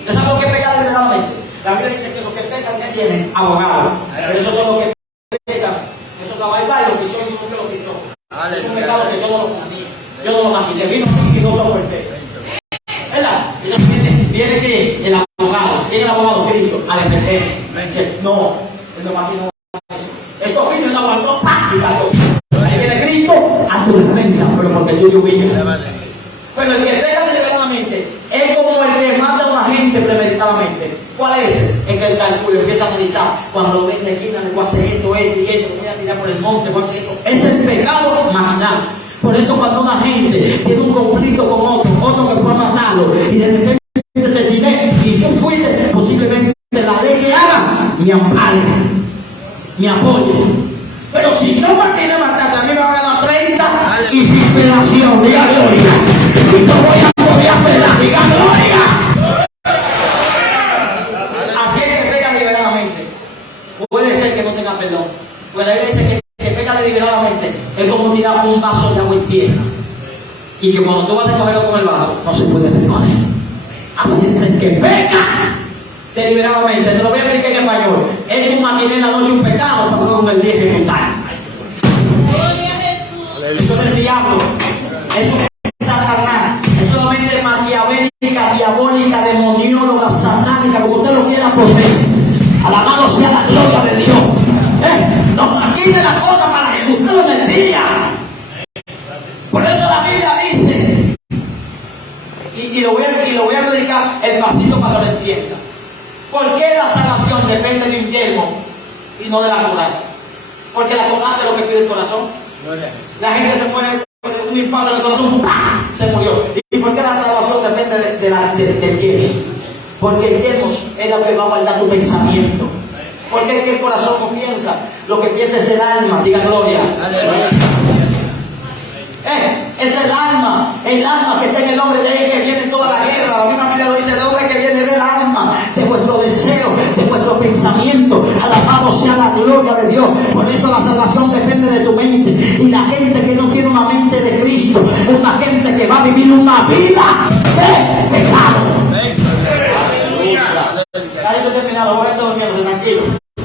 ¿Usted sabe lo que pecan deliberadamente? La Biblia dice que los que pecan ya tienen abogados. Pero esos son los que pecan. Esos caballos y los que son y nunca lo quiso. Es un pecado que yo no lo imaginé. Yo no lo imaginé. Vino y no soporté. ¿Verdad? Entonces viene que el abogado, ¿quién es el abogado? Cristo, a defender. No, él no imaginó eso. Esto vino y no aguantó práctica. Ahí viene Cristo a tu defensa, pero porque tú te humillas. Pero el que peca deliberadamente es como el que mata a una gente premeditadamente. ¿Cuál es ese? Es que el cálculo empieza a analizar. Cuando ven la esquina, le voy a hacer esto, esto y esto, voy a tirar por el monte, voy a hacer esto. Es el pecado marginal. Por eso cuando una gente tiene un conflicto con otro que fue a matarlo, y de repente te diré, y si tú fuiste, posiblemente la ley que haga, me ampare, me apoye. Pero si no mantiene matar, también me van a dar 30 y sin pelación, diga gloria. Y no voy a poder pelar, diga gloria. Así es que peca deliberadamente. Puede ser que no tenga perdón. Pues la Biblia dice que peca deliberadamente es como tirar un vaso de agua en tierra. Y que cuando tú vas a recogerlo con el vaso, no se puede recoger. Así es el que peca deliberadamente. Te lo voy a explicar en español. Es un matiné en la noche un pecado para luego en el día ejecutar. Eso es del diablo. Eso es Satanás. Es solamente diabólica, demonióloga, satánica, como usted lo quiera poner. Alabado sea la gloria de Dios. No quite las cosas para ejecutarlo en el día. Por eso la Biblia dice, y lo voy a predicar el pasito para que lo entienda. ¿Por qué la salvación depende de un yelmo y no de la coraza? Porque la coraza es lo que pide el corazón. La gente se muere de un impacto en el corazón, ¡pah! Se murió. ¿Y por qué la salvación depende del yelmo? Porque el yelmo es lo que va a guardar tu pensamiento. Porque es que el corazón no piensa, lo que piensa es el alma, diga gloria. Es el alma que está en el nombre de él que viene toda la guerra. La misma Biblia lo dice, de hombre que viene del alma, de vuestro deseo, de vuestro pensamiento. Alabado sea la gloria de Dios. Por eso la salvación depende de tu mente. Y la gente que no tiene una mente de Cristo, una gente que va a vivir una vida de pecado. Ya estoy terminado, voy a estar durmiendo, tranquilo. Ya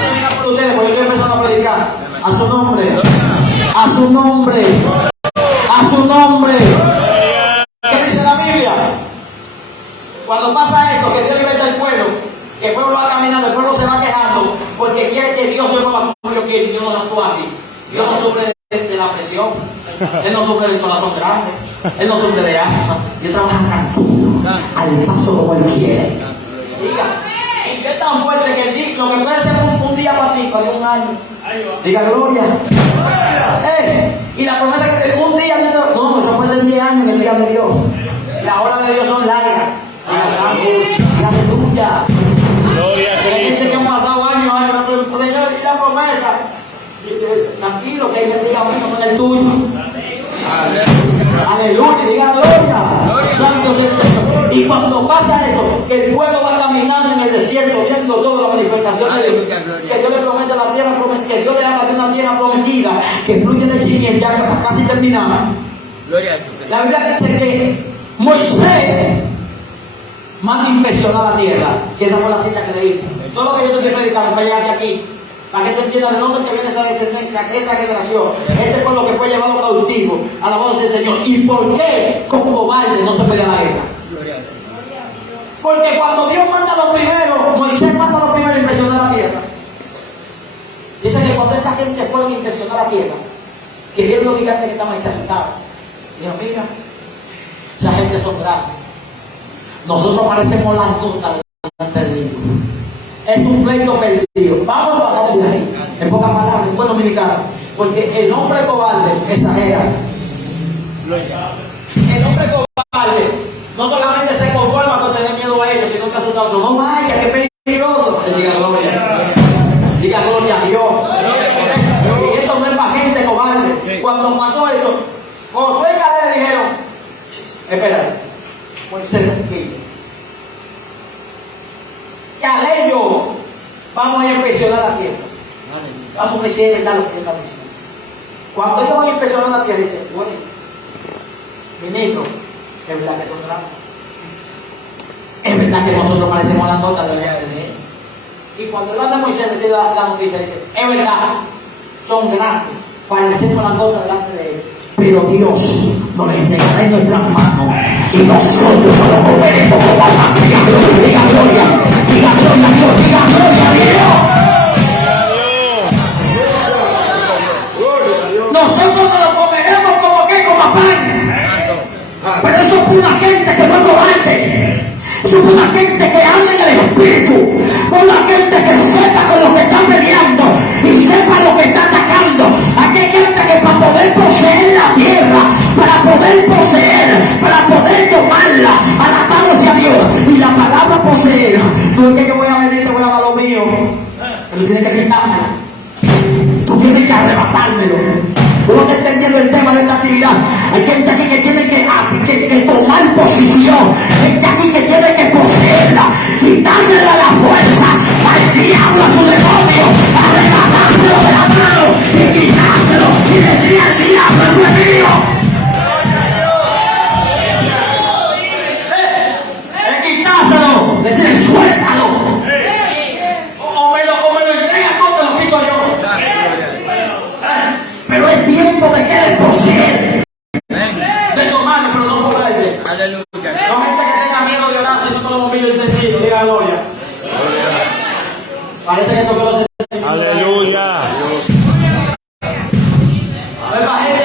terminar por ustedes, porque yo estoy empezando a predicar. A su nombre, a su nombre, a su nombre. ¿Qué dice la Biblia? Cuando pasa esto, que Dios liberta al pueblo, que el pueblo va caminando, el pueblo se va quejando, porque quiere que Dios se mueva como Dios quiere, y Dios no actúa así. Dios no sufre de la presión, Él no sufre del corazón grande, Él no sufre de asma, Dios trabaja tranquilo, al paso como Él quiere. Diga, ¿y qué tan fuerte que el lo que puede ser un día para ti, para un año? Diga gloria. Y la promesa que un día, no, eso puede ser 10 años en el día de Dios. La hora de Dios son largas. Aleluya. Hay gente que han pasado años, Señor, y la promesa. Tranquilo, que hay que diga mío, no es el tuyo. Aleluya, diga gloria. Santo Señor. Y cuando pasa esto, que el pueblo va caminando en el desierto, viendo todas las manifestaciones de Dios, que Dios le promete la tierra prometida, que Dios le habla de una tierra prometida, que fluye leche y miel, ya que casi terminamos. La Biblia dice que Moisés manda inspeccionar la tierra, que esa fue la cita que leí. Todo lo que yo te estoy predicando para llegar aquí, para que tú entiendas de dónde te viene esa descendencia, esa generación, ese pueblo que fue llevado cautivo a la voz del Señor. ¿Y por qué con cobarde no se puede a la guerra? Porque cuando Dios manda lo primero, Moisés manda lo primero a inspeccionar la tierra. Dice que cuando esa gente fue a inspeccionar la tierra, que vieron los gigantes que estaban ahí, se asustaron. Dijeron, mira, esa gente son grandes. Nosotros parecemos langostas delante de Dios. Es un pleito perdido. Vamos a bajar de ahí. En pocas palabras, en buen dominicano. Porque el hombre cobarde exagera. El hombre cobarde no solamente se conforma con tener miedo a ellos, sino que asusta a otros. No vaya, qué peligroso. Diga gloria. Diga gloria a Dios. Y eso no es para gente cobarde. Cuando pasó esto, Josué y Caleb le dijeron, espera, Moisés, Caleb y yo vamos a inspeccionar la tierra. Vamos a decir verdad lo que está diciendo. Cuando ellos van a inspeccionar la tierra, dice, bueno, ministro, es verdad que son grandes. Es verdad que nosotros parecemos las notas de la vida de él. Y cuando el de Moisés decide la noticia, dice, es verdad, son grandes, parecemos las notas delante de él. Pero Dios nos la entregará en nuestras manos y nosotros nos lo comeremos como papá. Diga gloria, diga gloria, diga gloria a Dios, diga gloria a Dios. Nosotros nos lo comeremos como que como pan. Pero eso es una gente que no es cobarde. Eso es una gente que anda en el espíritu. Una gente que sepa con lo que está peleando y sepa lo que está atacando. Aquella gente que para poder poseer la tierra, para poder poseer, para poder tomarla, alabado sea Dios. Y la palabra poseer, no es que yo voy a venir y te voy a dar lo mío. Tú tienes que quitármelo. Tú tienes que arrebatármelo. Tú no estás entendiendo el tema de esta actividad. Hay gente aquí que tiene que tomar posición. Gente aquí que tiene que poseerla, quitársela a la fuerza, al diablo, a su demonio, arrebatárselo de la mano y quitárselo y decir al diablo, eso es mío. Es quitárselo, decir suéltalo. O me lo entrega todo, te lo quito yo. Pero es tiempo de que él posee. De Parece que toqué los sentimientos. Aleluya. Hay más gente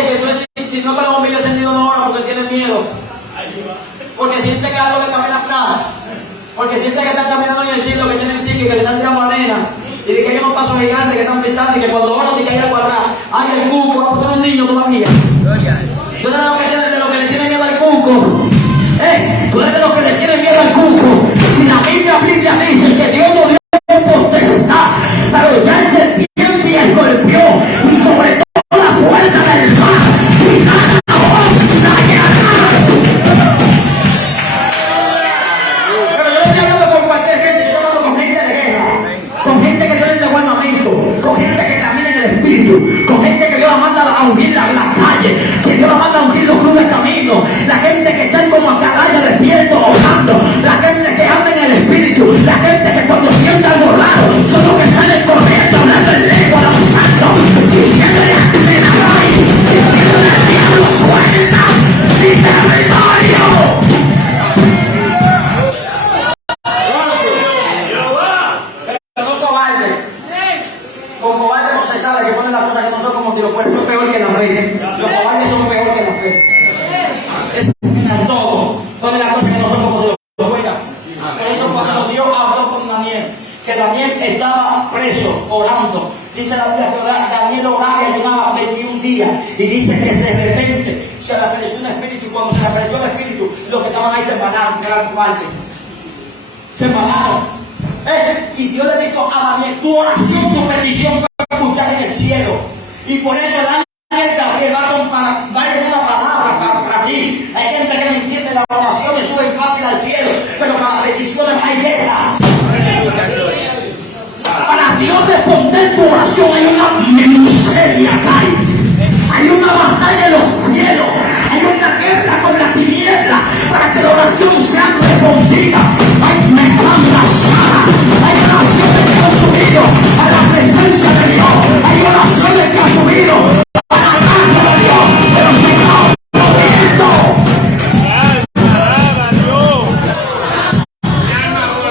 que si no con la bombilla encendido no ora porque tiene miedo. Porque siente que algo le camina atrás. Porque siente que están caminando en el cielo, que tienen cielo, que le están tirando arena. Y de que hay unos pasos gigantes que están pensando y que cuando oran de que hay algo atrás. Hay el cuco, vamos a tener niños todavía. Tú eres de los que le tienen miedo al cuco. Tú eres de los que le tienen miedo al cuco. Si la Biblia dice que Dios no dio potestad, pero ya el serpiente y el escorpión y sobre todo la fuerza del mar y nada os dañará. Pero yo no estoy hablando con cualquier gente, estoy hablando con gente de guerra, con gente que Dios le entregó armamento, con gente que camina en el espíritu, con gente que Dios la manda a ungir la calle, que Dios la manda a ungir los cruces de camino, la gente que está como atalaya despierto orando, la gente que anda en el espíritu, la gente que cuando sienta algo raro son los que salen corriendo hablando en lengua, avanzando, diciéndole a diciéndole al diablo suelta mi territorio. Pero no cobarde. Con cobarde no se sabe, que ponen las cosas que no son como si lo fueran, son peor que la fe. Los cobardes son peor que la fe. Es todo. Ponen las cosas que no son como si lo fueran. Por eso cuando Dios habló con Daniel, que Daniel estaba preso, orando. Dice la Biblia que Daniel oraba y ayunaba 21 días. Y dice que de repente se le apareció un espíritu. Y cuando se le apareció el espíritu, los que estaban ahí se embanaron, que era tu parte. Se embanaron. Y Dios le dijo a Daniel, tu oración, tu petición fue escuchada en el cielo. Y por eso el ángel Gabriel va a decir una palabra para ti. Hay gente que no entiende, las oraciones suben fácil al cielo, pero para peticiones hay guerra. Para Dios responder tu oración hay una miseria acá. Hay una batalla en los cielos. Hay una guerra con la tiniebla para que la oración sea respondida. Hay hay oraciones que han subido a la presencia de Dios. Hay oraciones que han subido a la casa de Dios. Pero si no,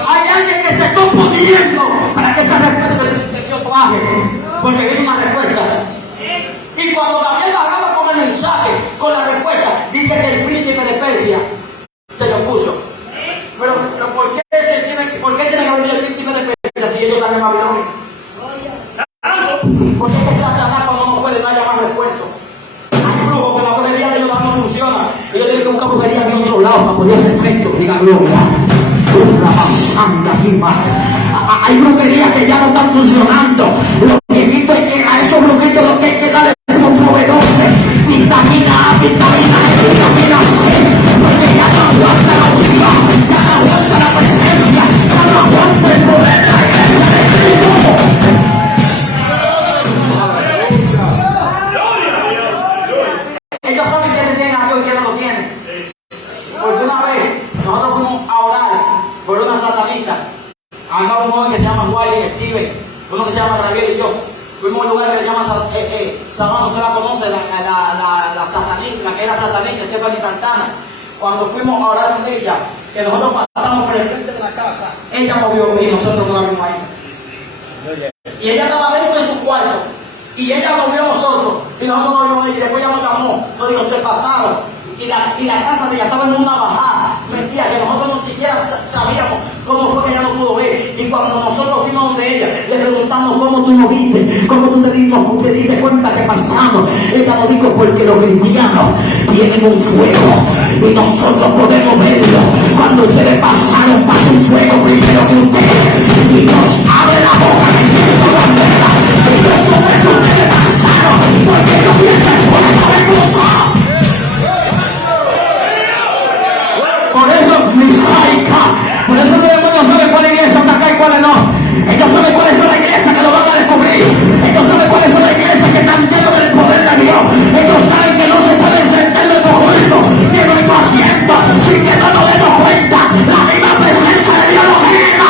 hay alguien que se está oponiendo para que esa respuesta de Dios baje. Porque viene una respuesta. Y cuando Daniel bajaba con el mensaje, con la respuesta, dice que el príncipe de Persia se lo puso. Pero ¿por qué tiene que venir el príncipe de Persia si ellos están en Babilonia? ¿Por qué Satanás cuando no puede no haya más refuerzo? Hay brujos que la brujería de ellos no funciona. Ellos tienen que buscar brujería de otro lado para poder hacer efecto. Diga gloria. Hay brujerías que ya no están funcionando. Los viejitos hay que a esos brujitos lo que hay que darle con V12, vitamina A, vitamina E, vitamina C, porque ya no aguanta la unción, ya no aguanta la presencia, ya no aguanta el poder de la iglesia de Cristo. Ellos saben quiénes tienen a Dios y quiénes no tienen. Porque una vez nosotros fuimos a orar por una satanista. Andaba un joven que se llama Wiley Steven, uno que se llama Javier y yo. Fuimos a un lugar que se llama Sabana, usted la conoce, la satanista, la que era satanista, Stephanie Santana. Cuando fuimos a orar con ella, que nosotros pasamos por el frente de la casa, ella movió y nosotros no la vimos ahí. Y ella estaba dentro de su cuarto, y ella movió a nosotros, y nosotros no vimos a ella, y después ella nos llamó, nos dijo, ustedes pasaron. Y la casa de ella estaba en una bajada, mentira, que nosotros no siquiera sabíamos cómo fue que ella no pudo ver. Y cuando nosotros fuimos donde ella, le preguntamos cómo tú no viste, cómo tú te diste cuenta que pasamos. Ella nos dijo, porque los cristianos tienen un fuego y nosotros podemos verlo. Cuando ustedes pasaron, pasó un fuego primero que ustedes, y nos abre la boca diciendo bandera. Y eso es lo que ustedes pasaron, porque los dientes fueron a recursos. Por eso, misaica. Por eso los demonios saben cuál iglesia está acá y cuál no. Ellos saben cuáles son las iglesias que lo van a descubrir. Ellos saben cuáles son las iglesias que están llenas del poder de Dios. Ellos saben que no se pueden sentar en los cultos ni en los asientos sin que no nos demos cuenta. La misma presencia de Dios nos llena.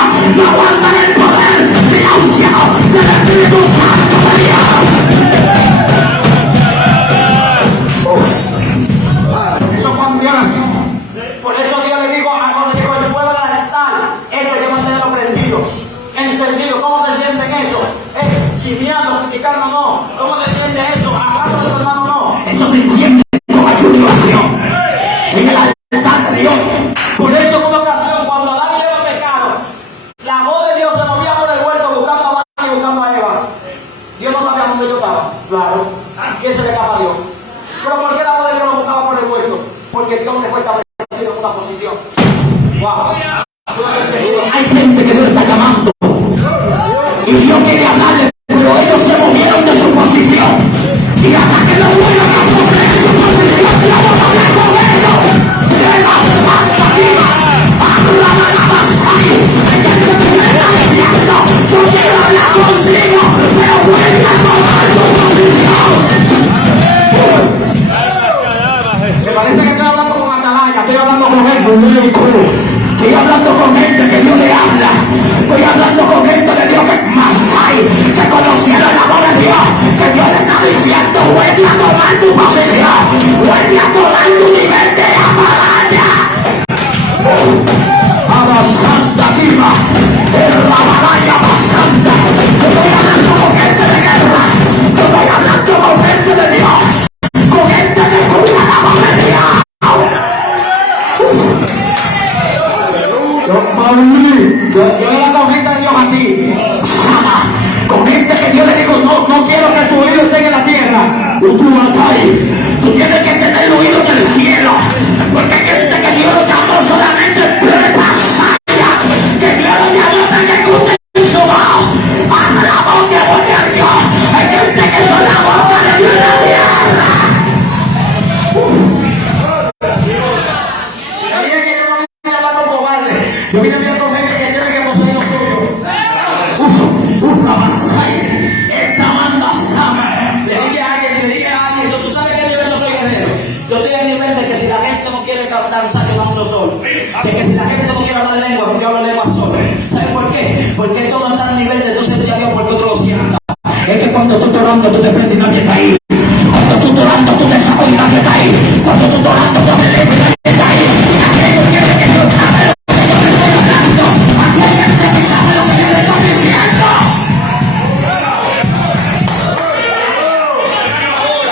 chismeando, criticando, no. ¿Cómo se entiende eso? Hablando de tu hermano, no. Eso se enciende con ayudación en el altar de Dios. Por eso, en una ocasión, cuando Adán y Eva pecaron, la voz de Dios se movía por el huerto buscando a Adán y buscando a Eva. Dios no sabía dónde yo estaba. Claro. ¿Quién se le escapa a Dios? Pero ¿por qué la voz de Dios lo buscaba por el huerto? Porque Dios dejó establecido en una posición. Wow. Hay gente que Dios está llamando y Dios quiere hablarle, pero ellos se movieron de su posición y hasta que no vuelvan a poseer su posición, Dios va a hablar con ellos. De la santa vida, habla de la masai. Hay gente que me está diciendo, yo quiero hablar contigo, pero vuelve a tomar tu posición. Me parece que estoy hablando con Atalaya, estoy hablando con él. Estoy hablando con gente que Dios le habla. Estoy hablando con gente de Dios que es Masai, que conocieron la voz de Dios, que Dios le está diciendo, vuelve a tomar tu posición, vuelve a tomar tu nivel de atalaya. Abasanda viva, en la batalla basanda. Estoy hablando con gente de guerra, estoy hablando con gente de Dios, con gente que escucha la voz de Dios. Yo era con gente de Dios a ti. Con gente que yo le digo, no quiero que tu oído esté en la tierra. Tú vas ahí. Tú tienes que tener el oído en el cielo. Porque hay gente que Dios lo llamó solamente prepasaya. Que Dios lo llamó para que escuchen su voz. A la voz que vuelve a Dios. Hay gente que son la boca de Dios en la tierra. Yo vine a hablar con gente que tiene que poseer lo suyo. La Masai, esta banda sama. Le dije a alguien, tú sabes que nivel no soy guerrero. Yo estoy al nivel de que si la gente no quiere danzar, yo danzo solo. De que si la gente no quiere hablar lengua, yo hablo lengua solo. ¿Sabes por qué? Porque todo está al nivel de tú servir a Dios porque otro lo sienta. Es que cuando tú estás orando, tú te prendes y nadie está ahí. Cuando tú estás orando, tú te sacas y nadie está ahí. Cuando tú estás orando, tú te levantas y nadie está ahí. Aquello quiere que Dios sabe lo que yo estoy hablando. Aquí hay gente que sabe lo que yo le estoy diciendo.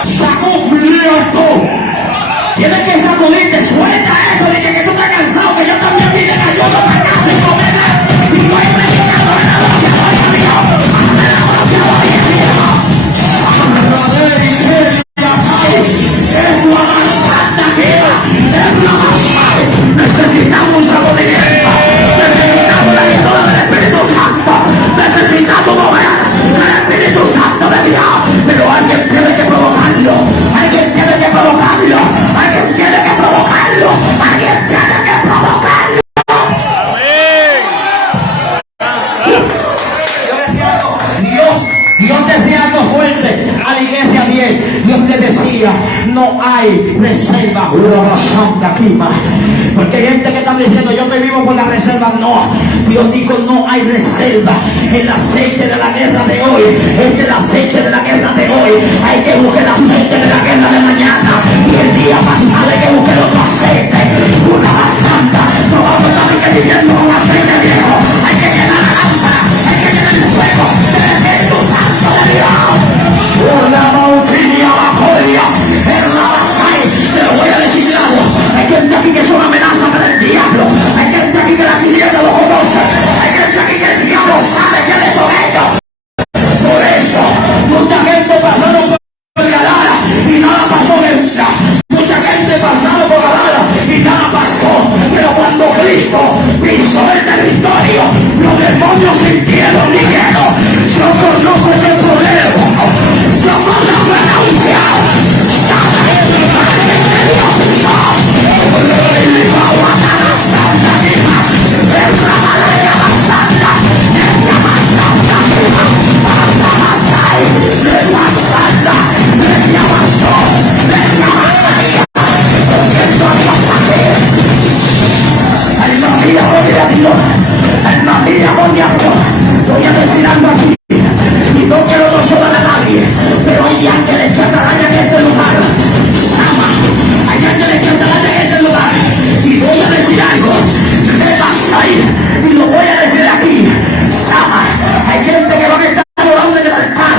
Sacudimiento. Tienes que sacudirte, suelta eso. Dije que tú estás cansado, que yo también vine a ayuda para casa y comer. Y no hay predicador en la voz que voy a Dios. Hazme la voz que voy a Dios. Es la más santa vida. Es la más santa. Necesitamos un sacudimiento. Necesitamos la ayuda del Espíritu Santo. Necesitamos mover el Espíritu Santo de Dios. Pero alguien tiene que provocarlo. Alguien tiene que provocarlo. Alguien tiene que provocarlo. Alguien tiene que provocarlo. Yo decía algo. Dios decía algo fuerte a la iglesia 10. Dios le decía, no hay reserva. Porque hay gente que está diciendo, yo estoy vivo por la reserva. No, Dios dijo, no hay reserva. El aceite de la guerra de hoy es el aceite de la guerra de hoy. Hay que buscar el aceite de la guerra de mañana. Y el día pasado hay que buscar otro aceite. Una basanda. No vamos a estar viviendo un aceite viejo. Hay que llenar la lámpara. Hay que llenar el fuego del Espíritu Santo de Dios. Una bautina bajoria. En la basai. Te lo voy a decir claro. Hay gente aquí que es una amenaza para el diablo. Hay gente aquí que la tiniebla lo conoce. Hay gente aquí que el diablo sabe quiénes son ellos. Por eso, mucha gente pasaron por Gadara y nada pasó dentro. Mucha gente pasaron por Gadara y nada pasó. Pero cuando Cristo pisó el territorio, los demonios sintieron miedo. Yo conozco ese problema. Yo conozco la náusea. Voy a decir algo aquí y no quiero no sonar a nadie, pero hay ángeles que estarán en este lugar. Hay ángeles que estarán en este lugar y voy a decir algo. ¿Qué pasa ahí? Y lo voy a decir aquí. Sama, hay gente que van a estar orando en el altar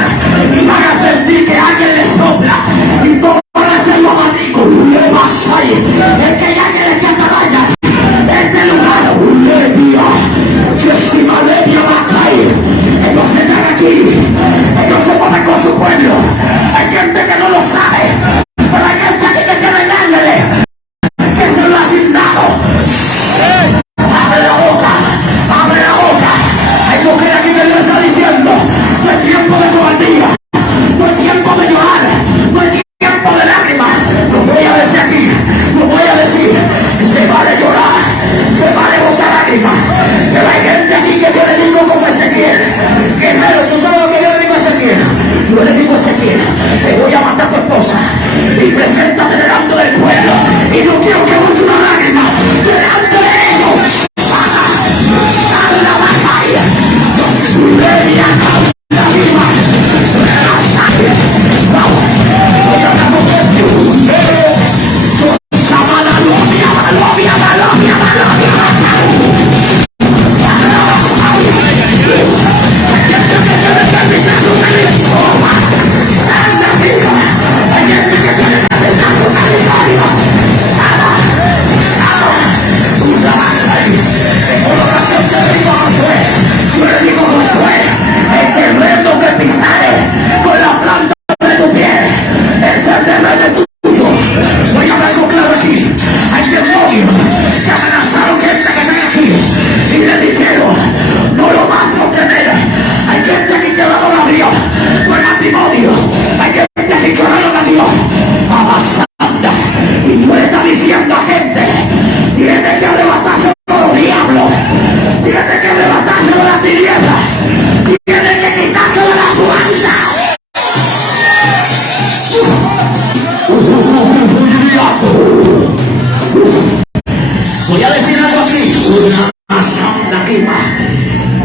Voy a decir algo aquí. Una santa quema.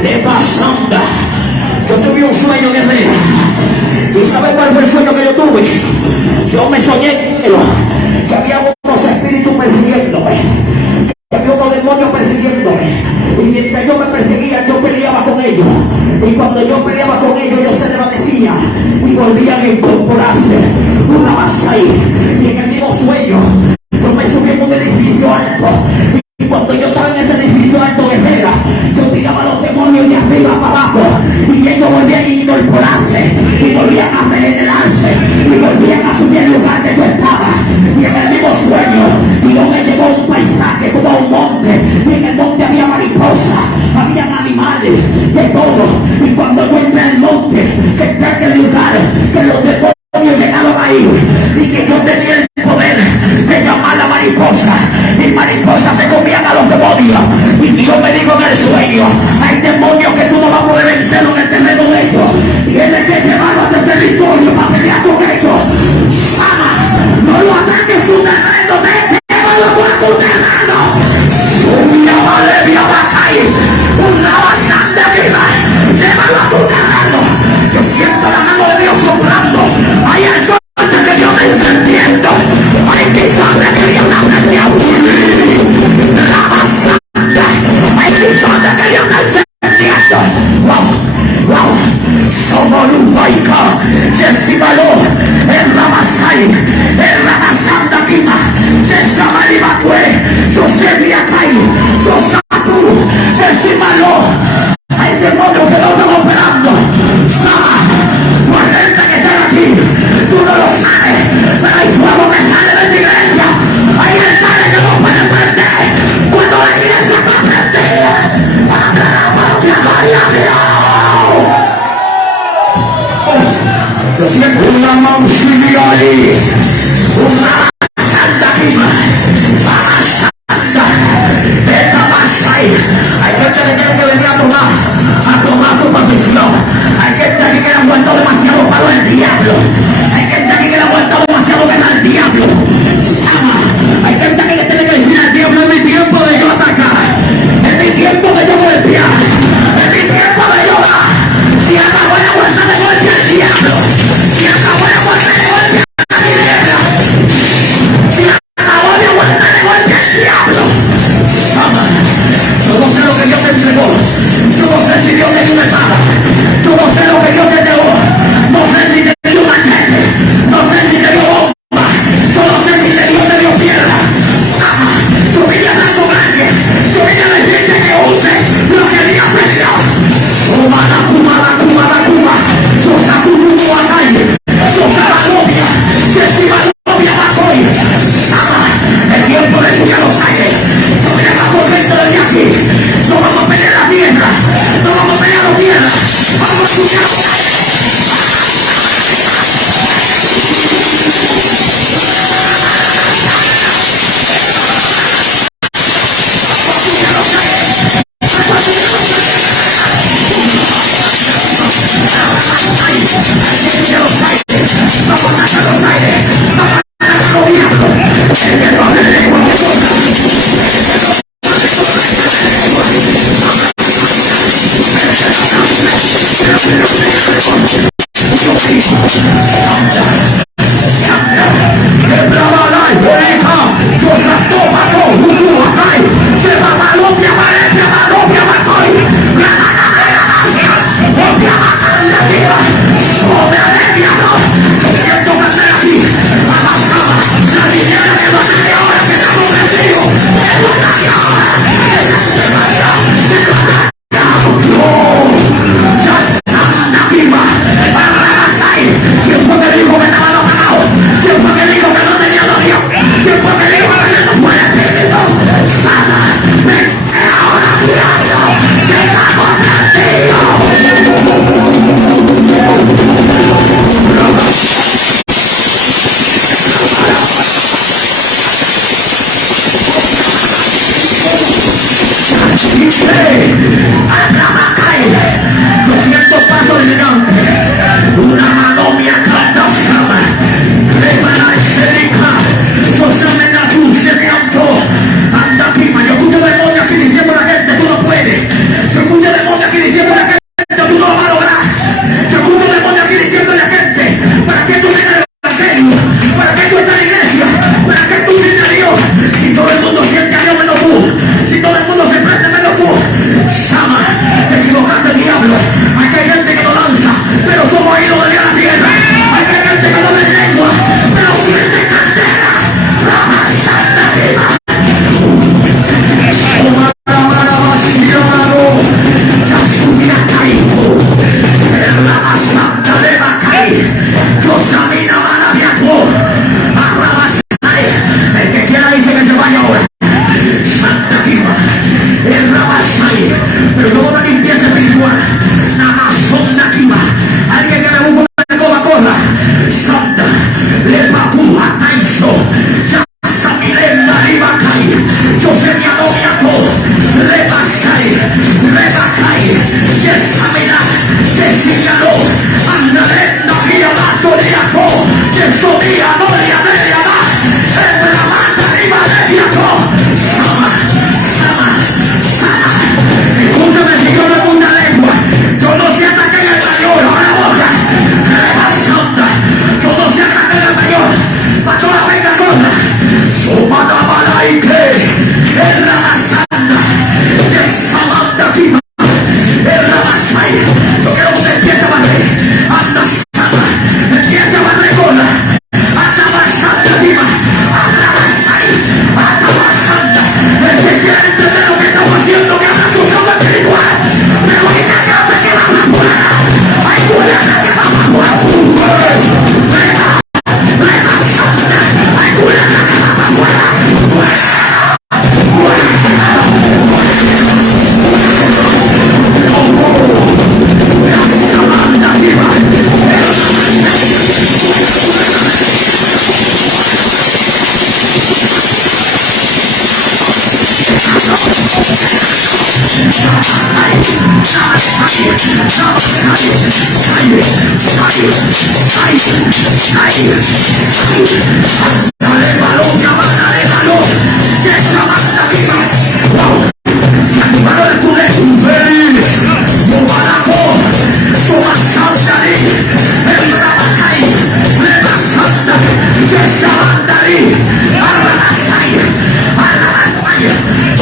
Lepa santa. Yo tuve un sueño, guerrero. ¿Y sabes cuál fue el sueño que yo tuve? Yo me soñé que había unos espíritus persiguiéndome. Que había unos demonios persiguiéndome. Y mientras yo me perseguía, yo peleaba con ellos. Y cuando yo peleaba con ellos, ellos se desvanecían y volvían a incorporarse. Una más ahí. Y en el mismo sueño, yo me subí en un edificio alto. Y cuando yo estaba en ese edificio alto, guerrera, yo tiraba a los demonios de arriba para abajo. Y ellos volvían a incorporarse. Y volvían a regenerarse. Y volvían a subir al lugar que yo estaba. Y en el mismo sueño, Dios me llevó a un paisaje, como a un monte. Y en el monte había mariposas, habían animales, de todo. Y cuando yo entré al monte, que entré en el lugar, que los demonios llegaron ahí. Y que yo tenía el poder de llamar a la mariposa. Y mariposas se comían a los demonios. Y Dios me dijo en el sueño: hay demonios que tú no vas a poder vencer en el terreno de ellos. Tienes que llevarlo a este territorio para pelear con ellos. Sana, no lo ataques su terreno, llévalo a tu terreno. Subia Valeria Bacay, una bastante viva, llévalo a tu terreno. Yo siento la mano de Dios soplando. Hay algo que Dios me encendiendo. Hay quizás de que Dios me aprendió. La bastante, hay quizás de que Dios me encendiendo. Wow, wow. Somos un baica, Yesimalo, el Ramasai, el Ramasanda Kima, Yesamali Batue, José Kai, Josapu, Yesimalo. Hay demonios que no están operando. Sama, por gente que está aquí, tú no lo sabes, pero hay fuego que sale de la iglesia. Hay altares que no pueden prender. Cuando la iglesia está prendida, habla la propia gloria de Dios. Yo siento una mauxiliari, una santa quima, una santa, esta masai. Hay gente que tiene que venir a tomar su posición. Hay gente aquí que le ha vuelto demasiado palo al diablo. Hay gente aquí que le ha vuelto demasiado palo al diablo. Sama. Hay gente aquí que tiene que decir al diablo: es mi tiempo de yo atacar, es mi tiempo de yo golpear, es mi tiempo de yo dar. Si acabó la fuerza de golpe al diablo, si acabó la fuerza de golpe a la tierra.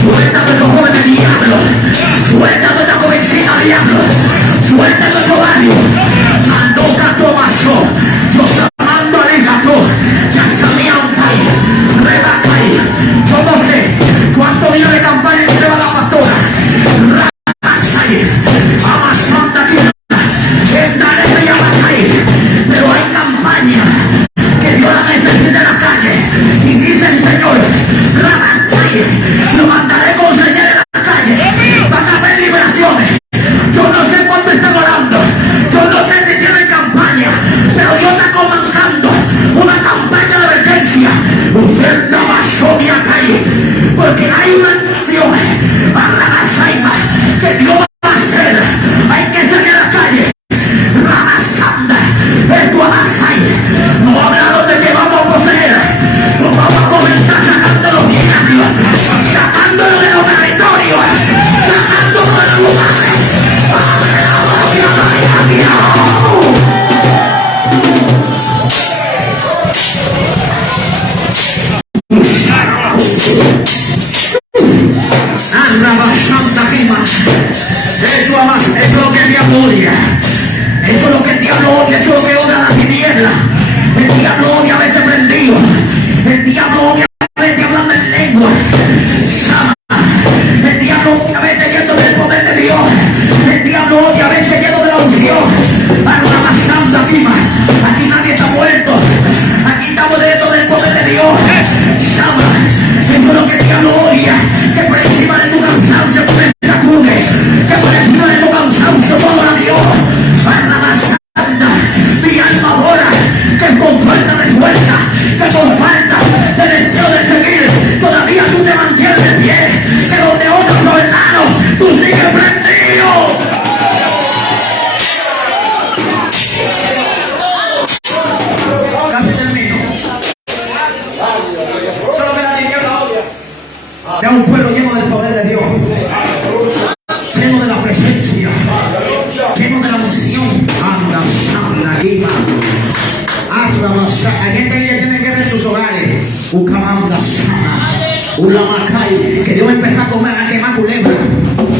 Suéltate los jóvenes diablo, suéltate esta convencida diablo, suéltate otro barrio, mando gato mazo, yo mando al gato, ya sabía un país, rebacay, yo no sé cuántos días de campaña que lleva la pastora, amasando aquí, entraré y abacay, pero hay campaña que Dios la necesita en la calle, y dice el Señor, lo mandaré con señales en la calle para haber liberaciones. Yo no sé cuánto están orando, yo no sé si tienen campaña, pero Dios está comandando. gloria. Eso es lo que el diablo odia, eso es lo que odia la tiniebla. El diablo odia haberte prendido. El diablo odia haberte hablando en lengua. El diablo odia haberte lleno del poder de Dios. El diablo odia haberte lleno de la unción. Alma santa viva. Aquí nadie está muerto. Aquí estamos dentro del poder de Dios. Eso es lo que el diablo odia. Que por encima de tu cansancio tú te sacudes. Que por encima de tu cansancio tú adoras a Dios. Alma santa. Mi alma ahora. Que con falta de fuerza. Que con falta de deseo de seguir. Todavía tú te mantienes de pie. Que donde otros hermanos tú sigues prendido. Es un pueblo lleno del poder de Dios, lleno de la presencia, lleno de la unción. Anda, anda, guima. Hay gente que tiene guerra en sus hogares. Ucamanda, sana. Ulamacay. Que Dios va a empezar a quemar culebra,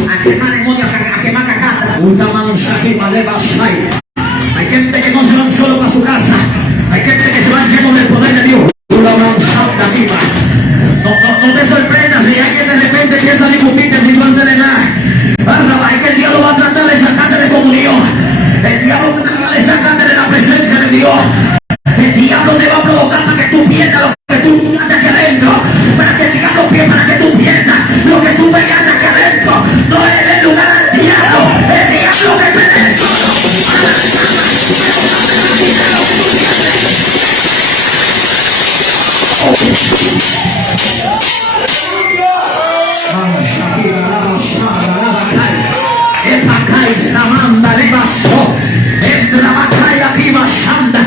a quemar demonios, a quemar cacata. Ucamansahima, levasay. Hay gente que no se van solo para su casa. Hay gente que se van llenos del poder de Dios. Ulamansahima, guima. No te sorprendas si alguien de repente empieza a discutirte si van a hacer nada. Es que el diablo va a tratar de sacarte de comunión. El diablo va a tratar de sacarte de la presencia de Dios. El diablo te va a provocar para que tú pierdas lo que tú pegaste aquí adentro. Para que el diablo pierda, para que tú pierdas lo que tú pegaste aquí adentro. No le des lugar al diablo. El diablo que pelea solo. Samanda Libaso, entra Macaya Diva Sanda,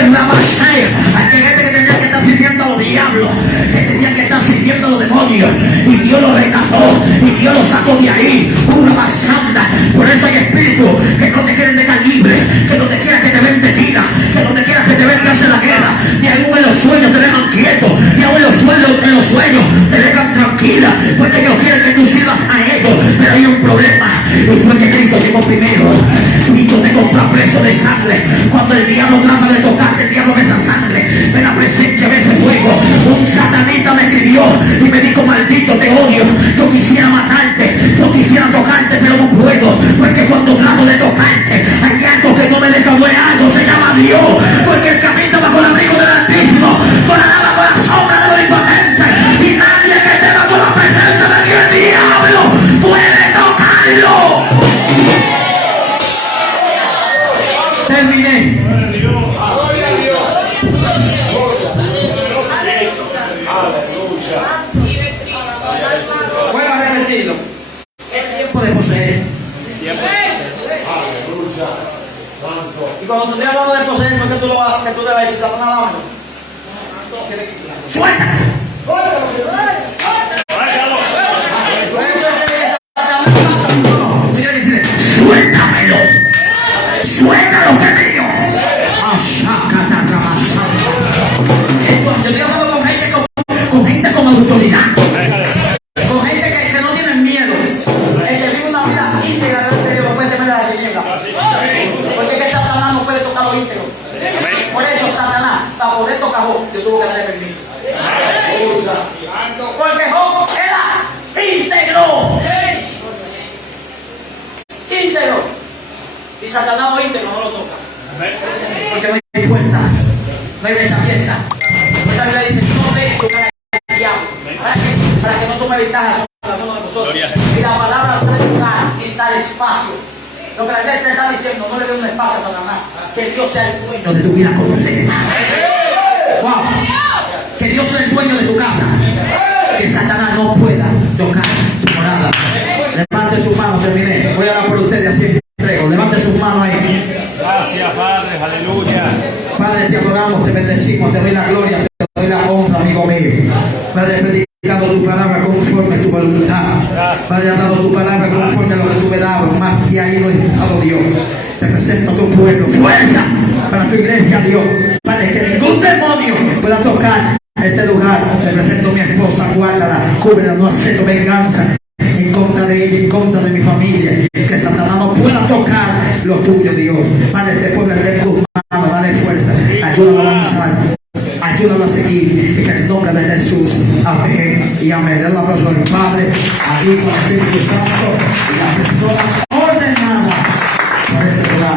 entra Masaya. Hay gente que tenía que estar sirviendo a los diablos, que tenía que estar sirviendo a los demonios, y Dios los rescató, y Dios los sacó de ahí, una basanda. Por eso hay espíritus que no te quieren dejar libre, que no te quieran que te ven metida, que no te quieran que te ven que hace la guerra, ni aún en los sueños te dejan quieto, ni aún en los sueños te dejan tranquila, porque ellos quieren que tú sirvas a ellos. Pero hay un problema, y fue que Cristo llegó primero. Cristo te compró a precio de sangre. Cuando el diablo trata de tocarte, el diablo ve esa sangre, ve la presencia, ve ese fuego. Un satanista me escribió y me dijo: maldito, te odio, yo quisiera matarte, yo quisiera tocarte, pero no puedo, porque cuando trato de tocarte hay algo que no me deja ver. Algo se llama Dios, porque el camino va con el abrigo del Altísimo, con la lava, con la sombra de lo impotente, y nadie que tenga con la presencia de Dios, el diablo puede tocarlo. Terminé. Vuelvo a repetirlo. Es tiempo de poseer. Y cuando te estoy hablando de poseer, ¿por qué tú debes decir Satanás dámelo? ¡Suelta! ¡Suéltamelo! ¡Suéltalo, que es mío! Yo estoy hablando con gente con autoridad, con gente que no tienen miedo, el que vive una vida íntegra delante de Dios, no puede temer a la tiniebla, porque es que Satanás no puede tocar los íntegros. Por eso Satanás, para poder tocar a Job, yo tuve que darle permiso, porque Job era íntegro. Íntegro. Y Satanás no íntegro no lo toca, porque no hay puerta, no hay brecha abierta. Esta Biblia dice: no dejes tocar al diablo, para que no tome ventaja sobre alguno de nosotros. Y la palabra está en lugar, está el espacio. Lo que la Biblia te está diciendo: no le dé un espacio a Satanás, que Dios sea el dueño de tu vida completa. Wow. Que Dios sea el dueño de tu casa, que Satanás no pueda tocar tu morada. Levante sus manos, terminé. Voy a dar por ustedes, así entrego. Levante sus manos ahí. Gracias, Padre, aleluya. Padre, te adoramos, te bendecimos, te doy la gloria, te doy la honra, amigo mío. Padre, he predicado tu palabra conforme a tu voluntad. Padre, he hablado tu palabra conforme a lo que tú me has dado. Más que ahí no he estado, Dios. Te presento a tu pueblo. Fuerza para tu iglesia, Dios. Padre, que ningún demonio pueda tocar este lugar. Te presento a mi esposa, guárdala, cúbrela, no acepto venganza. En en contra de ella, en contra de mi familia. Que Satanás no pueda tocar lo tuyo, Dios. Padre, este pueblo está en tus manos, dale fuerza, ayúdalo a avanzar, ayúdalo a seguir, en el nombre de Jesús. Amén y amén. Dale un aplauso al Padre, al Hijo, al Espíritu Santo y la persona